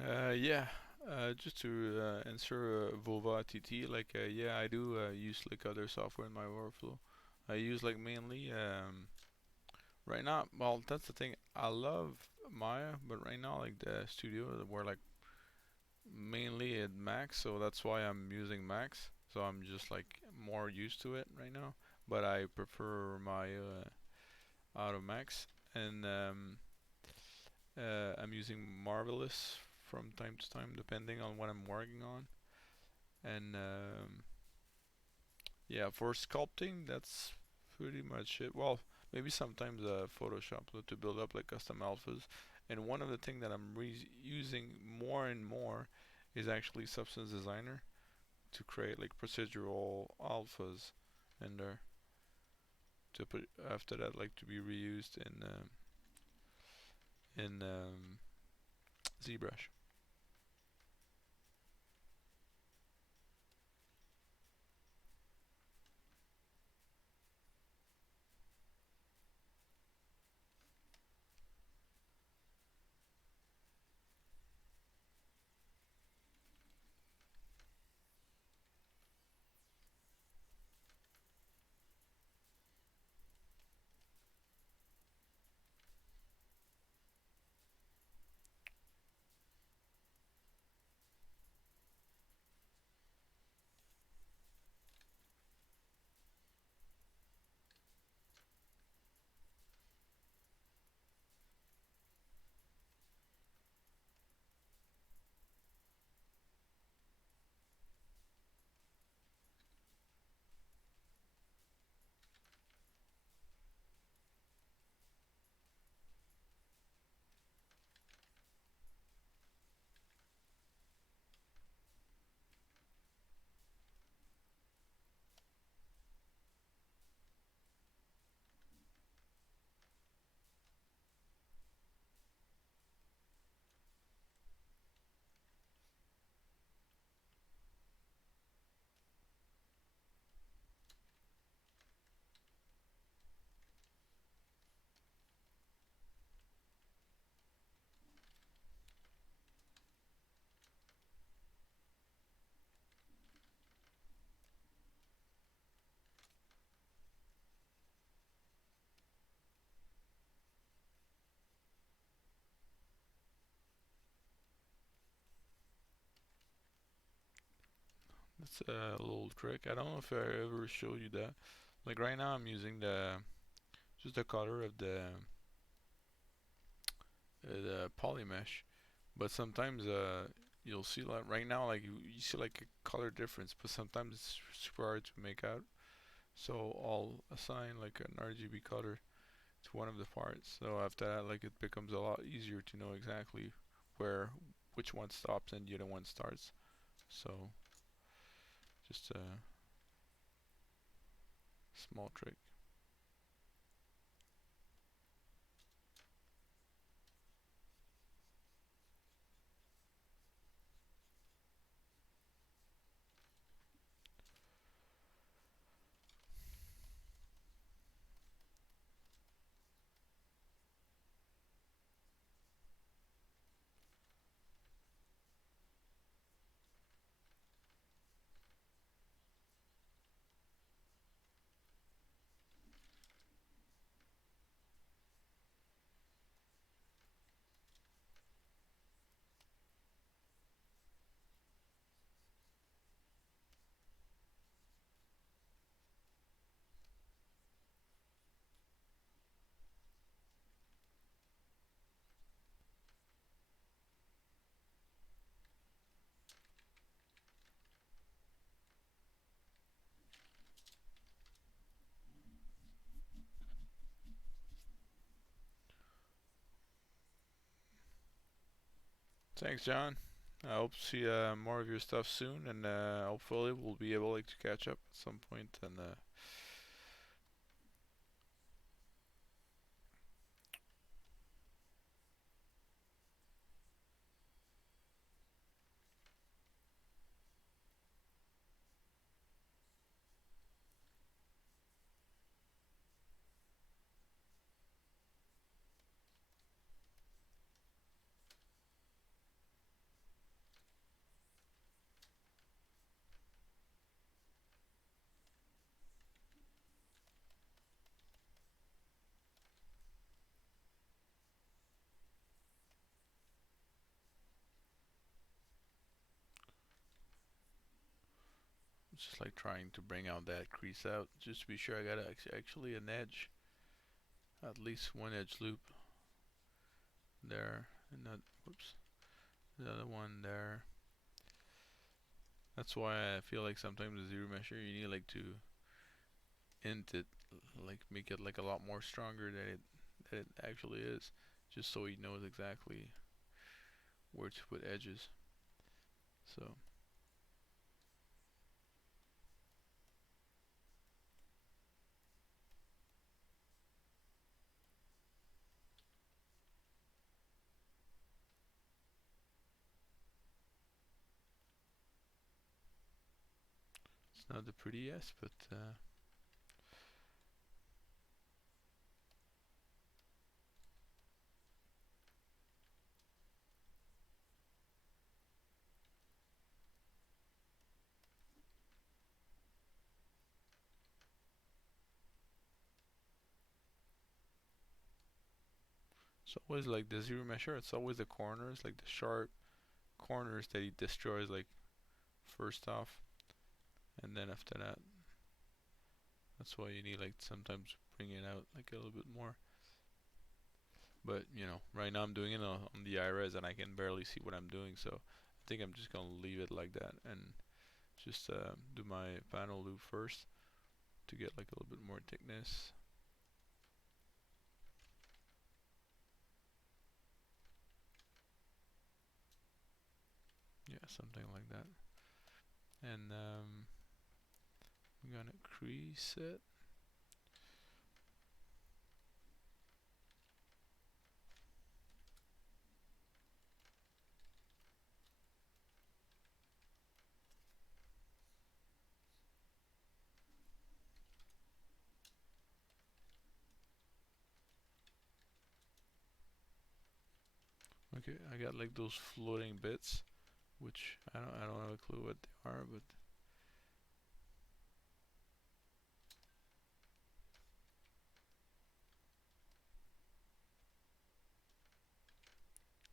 Uh, yeah. Just to answer Vova TT, like yeah, I do use like other software in my workflow. I use like mainly right now. Well, that's the thing. I love Maya, but right now like the studio we're like mainly at Max, so that's why I'm using Max. So I'm just like more used to it right now. But I prefer Maya out of Max, and I'm using Marvelous from time to time, depending on what I'm working on. And yeah, for sculpting, that's pretty much it. Well, maybe sometimes Photoshop to build up like custom alphas. And one of the things that I'm using more and more is actually Substance Designer to create like procedural alphas in there to put after that like to be reused in ZBrush. That's a little trick. I don't know if I ever showed you that. Like right now, I'm using just the color of the poly mesh, but sometimes you'll see like right now like you see like a color difference, but sometimes it's super hard to make out. So I'll assign like an RGB color to one of the parts. So after that, like it becomes a lot easier to know exactly where which one stops and the other one starts. So just a small trick. Thanks, John. I hope to see more of your stuff soon, and hopefully we'll be able like to catch up at some point. And just like trying to bring out that crease out, just to be sure I got actually an edge, at least one edge loop there, and not whoops, the other one there. That's why I feel like sometimes the zero measure you need like to int it, like make it like a lot more stronger than it actually is, just so he knows exactly where to put edges. So it's not the prettiest, but it's always like the zero measure. It's always the corners, like the sharp corners that he destroys like first off, and then after that, that's why you need like sometimes bring it out like a little bit more. But you know, right now I'm doing it on the iRes and I can barely see what I'm doing, so I think I'm just gonna leave it like that and just do my panel loop first to get like a little bit more thickness. Yeah, something like that. And I'm gonna crease it. Okay, I got like those floating bits, which I don't have a clue what they are, but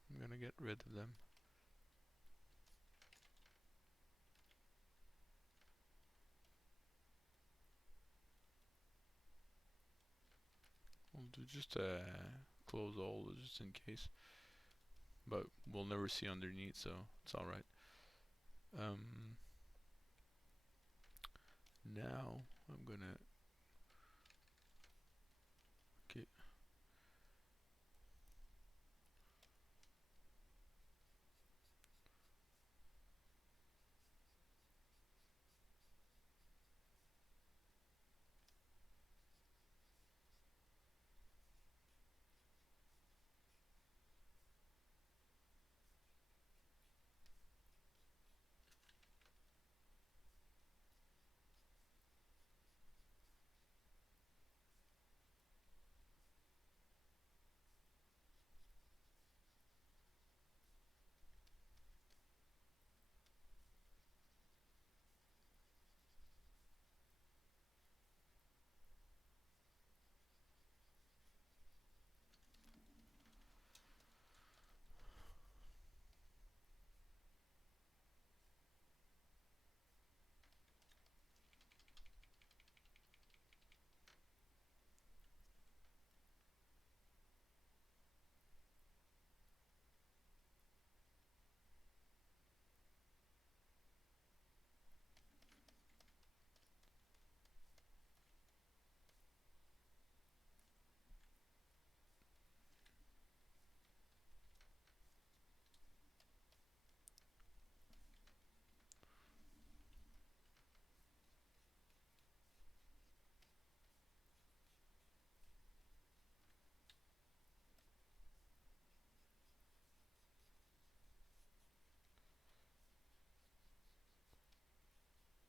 I'm gonna get rid of them. just close all just in case. But we'll never see underneath, so it's all right. Now I'm gonna okay.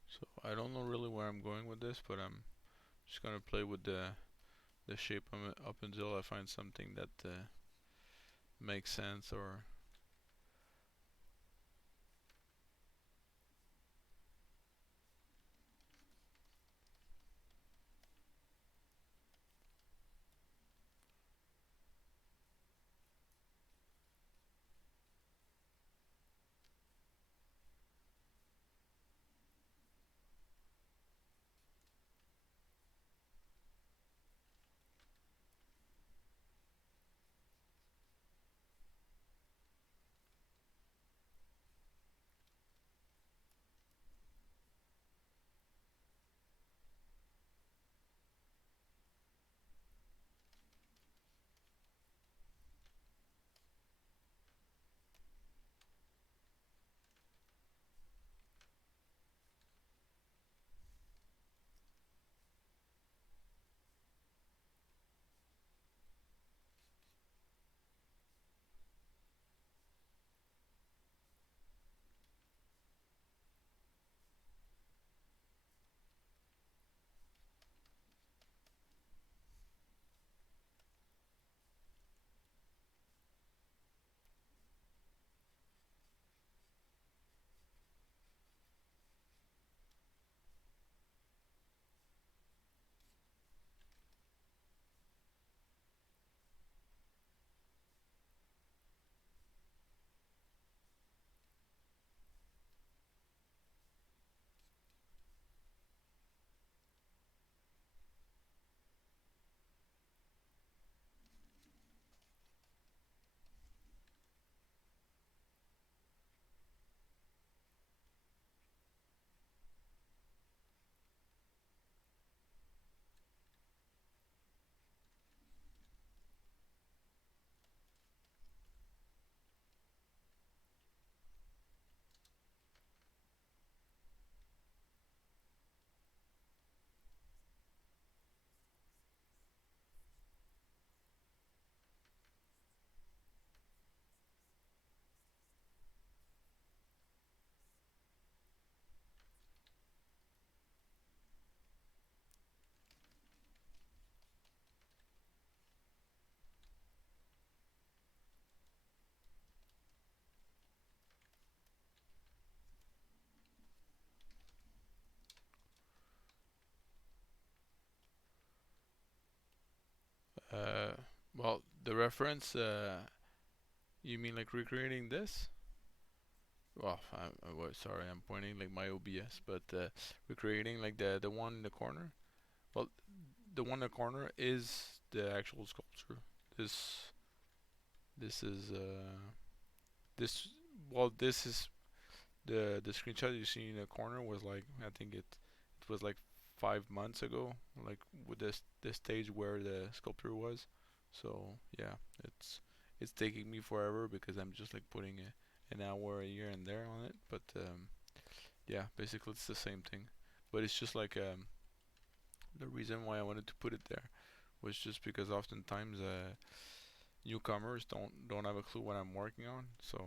So I don't know really where I'm going with this, but I'm just gonna play with the shape up until I find something that makes sense or uh well the reference you mean like recreating this? Well, sorry, I'm pointing like my OBS, but recreating like the one in the corner. Well, the one in the corner is the actual sculpture. This this is this this is the screenshot you see in the corner was like I think it was like 5 months ago, like with this stage where the sculpture was. So yeah, it's taking me forever because I'm just like putting an hour here and there on it. But yeah, basically it's the same thing. But it's just like the reason why I wanted to put it there was just because oftentimes newcomers don't have a clue what I'm working on. So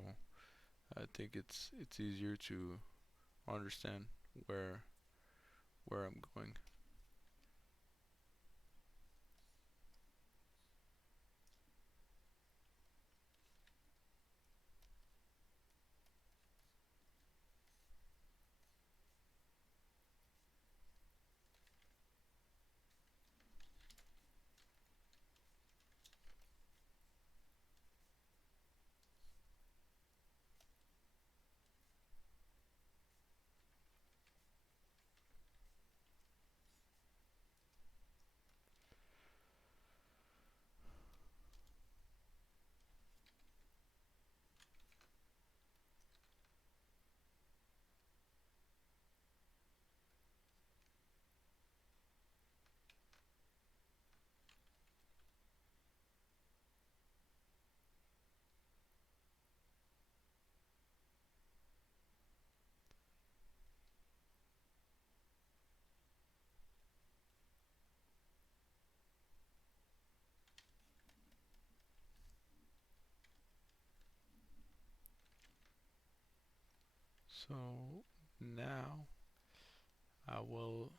I think it's easier to understand where where I'm going. So now I will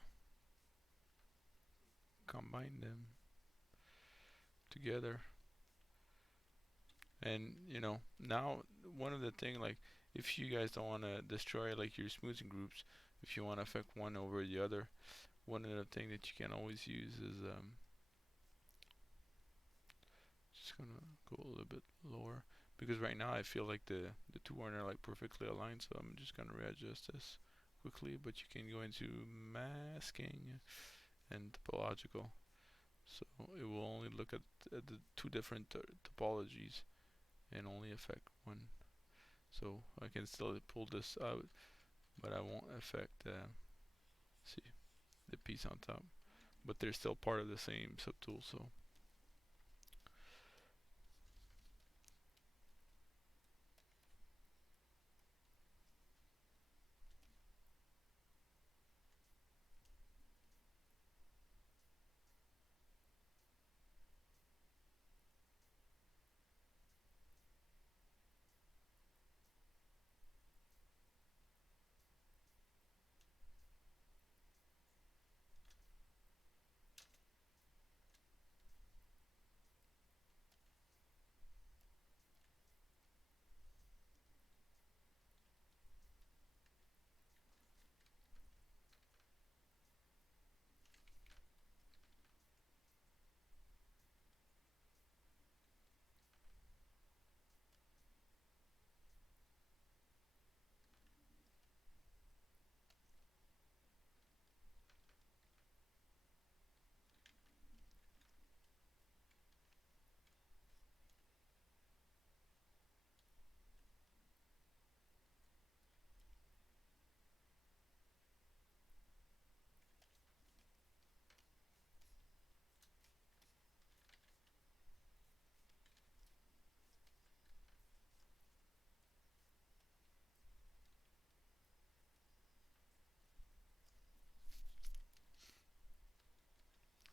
combine them together. And now one of the thing, like, if you guys don't want to destroy like your smoothing groups, if you want to affect one over the other, one of the thing that you can always use is just gonna go a little bit lower because right now I feel like the two aren't like perfectly aligned, so I'm just gonna readjust this quickly. But you can go into masking and topological, so it will only look at the two different topologies and only affect one. So I can still pull this out, but I won't affect see the piece on top. But they're still part of the same subtool. So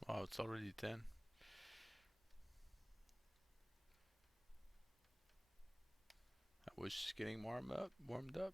wow, it's already 10. I was just getting warmed up. Warmed up.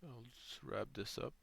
So I'll just wrap this up.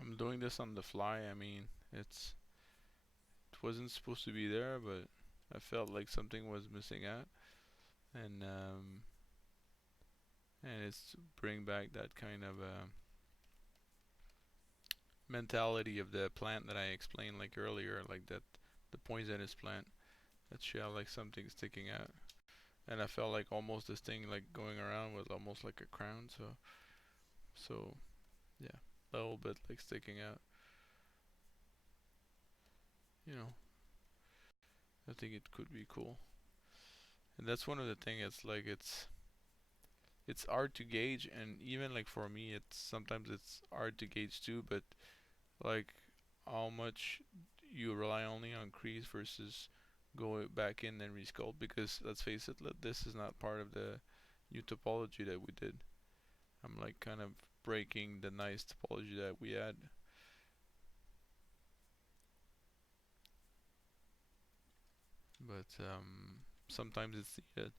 I'm doing this on the fly. I mean, it wasn't supposed to be there, but I felt like something was missing out, and it's bring back that kind of mentality of the plant that I explained like earlier, like that the poisonous plant that she had like something sticking out, and I felt like almost this thing like going around was almost like a crown. So yeah, a little bit like sticking out. You know, I think it could be cool, and that's one of the things. It's like it's hard to gauge, and even like for me, it's sometimes it's hard to gauge too. But like how much you rely only on crease versus go back in and resculpt, because let's face it, this is not part of the new topology that we did. I'm like kind of breaking the nice topology that we had. But sometimes it's needed,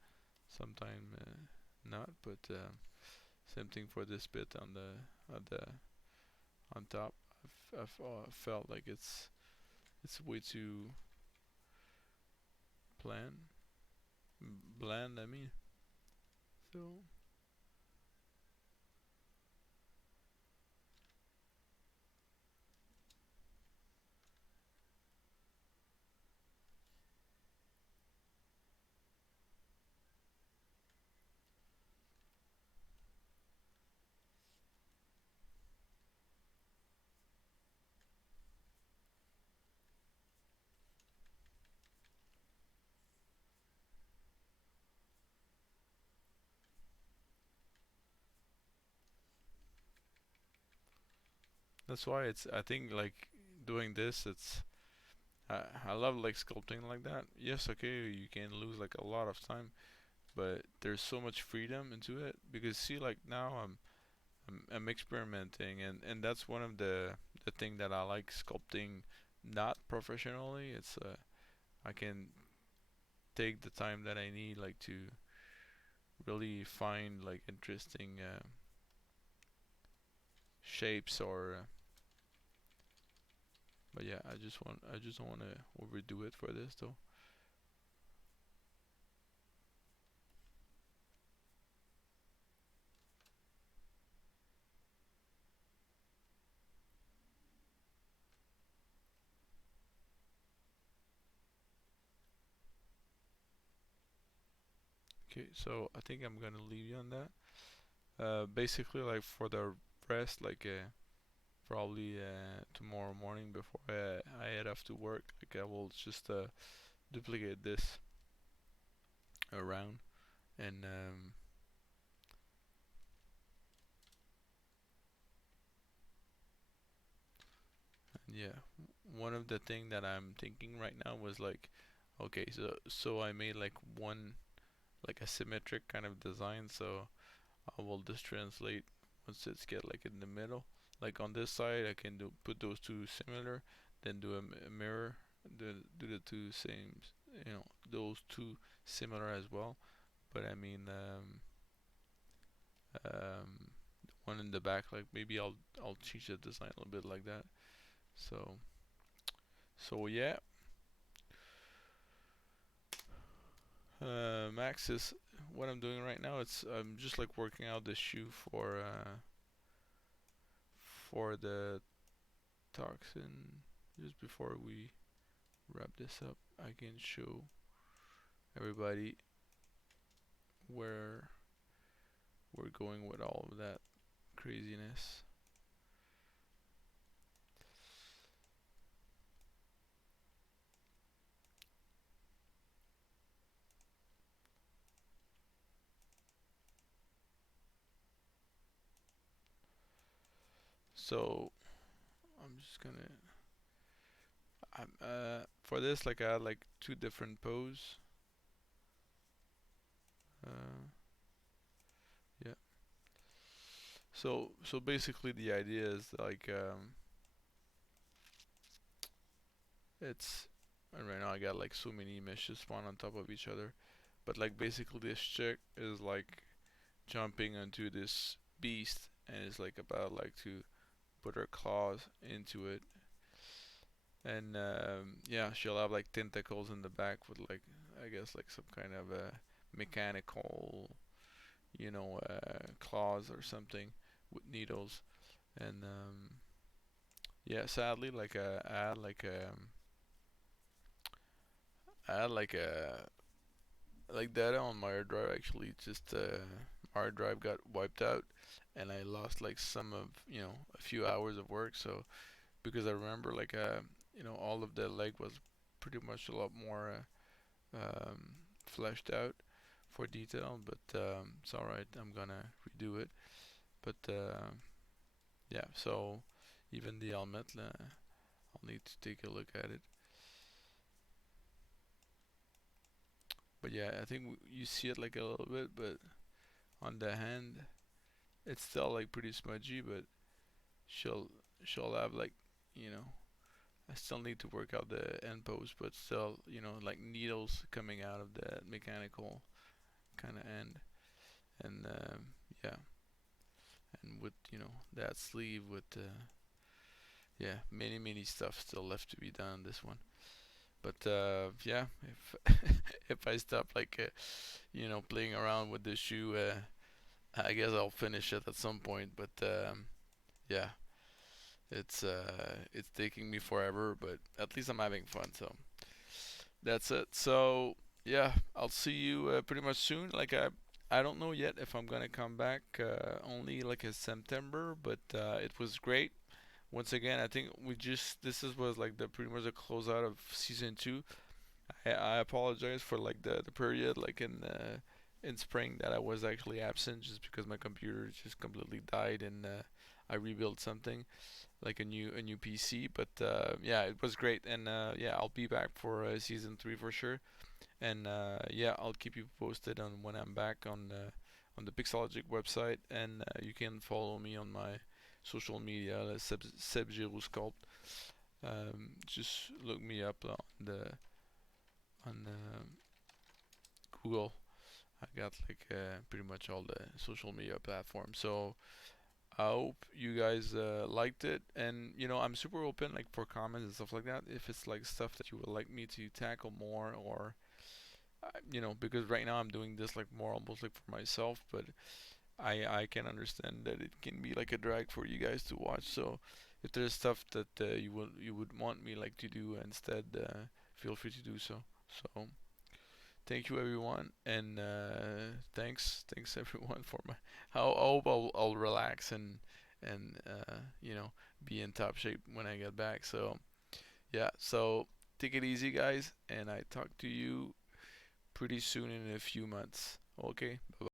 sometimes not. But same thing for this bit on the on top. I've felt like it's way too bland, bland. I mean, so that's why it's. I think like doing this, I love like sculpting like that. Yes, okay, you can lose like a lot of time, but there's so much freedom into it, because see like now I'm experimenting, and that's one of the thing that I like sculpting not professionally. It's I can take the time that I need like to really find like interesting shapes or but yeah, I just don't want to overdo it for this though. Okay, so I think I'm gonna leave you on that. Basically, like for the rest, like probably tomorrow morning before I head off to work, like I will just duplicate this around, and yeah, one of the thing that I'm thinking right now was like, okay, so I made like one like a symmetric kind of design. So I will just translate once it's get like in the middle. Like on this side, I can do put those two similar, then do a mirror, do the two same, those two similar as well. But I mean, one in the back, like maybe I'll change the design a little bit like that. So yeah, Max is what I'm doing right now. It's I'm just like working out the shoe for the toxin. Just before we wrap this up, I can show everybody where we're going with all of that craziness. So I'm just gonna for this, like I had like two different pose. Uh, yeah. So basically the idea is like it's and right now I got like so many meshes spawn on top of each other, but like basically this chick is like jumping onto this beast and it's like about like to put her claws into it, and yeah, she'll have like tentacles in the back with like I guess like some kind of a mechanical, claws or something with needles, and yeah, sadly, like I had like data on my hard drive actually. Just my hard drive got wiped out, and I lost like some of a few hours of work. So because I remember like all of the leg was pretty much a lot more fleshed out for detail, but it's all right. I'm gonna redo it. But yeah, so even the helmet, I'll need to take a look at it. But yeah, I think you see it like a little bit, but on the hand, it's still like pretty smudgy. But she'll she'll have like you know I still need to work out the end pose, but still like needles coming out of the mechanical kind of end, and yeah, and with that sleeve with yeah, many stuff still left to be done on this one. But yeah, if if I stop like playing around with the shoe, I guess I'll finish it at some point. But yeah, it's taking me forever, but at least I'm having fun. So that's it. So yeah, I'll see you pretty much soon. Like I don't know yet if I'm gonna come back only like in September, but it was great. Once again, I think we just this is was like the pretty much a closeout of season 2. I apologize for like the period like in spring that I was actually absent just because my computer just completely died, and I rebuilt something like a new PC. But yeah, it was great, and yeah, I'll be back for season 3 for sure, and yeah, I'll keep you posted on when I'm back on the Pixologic website, and you can follow me on my social media, Seb Giroux Sculpt. Just look me up on Google. I got like pretty much all the social media platforms. So I hope you guys liked it, and I'm super open like for comments and stuff like that. If it's like stuff that you would like me to tackle more, or because right now I'm doing this like more almost like for myself, but I can understand that it can be like a drag for you guys to watch. So if there's stuff that you would want me like to do instead, feel free to do so. So thank you everyone, and thanks everyone for my. I hope I'll relax and be in top shape when I get back. So yeah, so take it easy, guys, and I talk to you pretty soon in a few months. Okay, bye.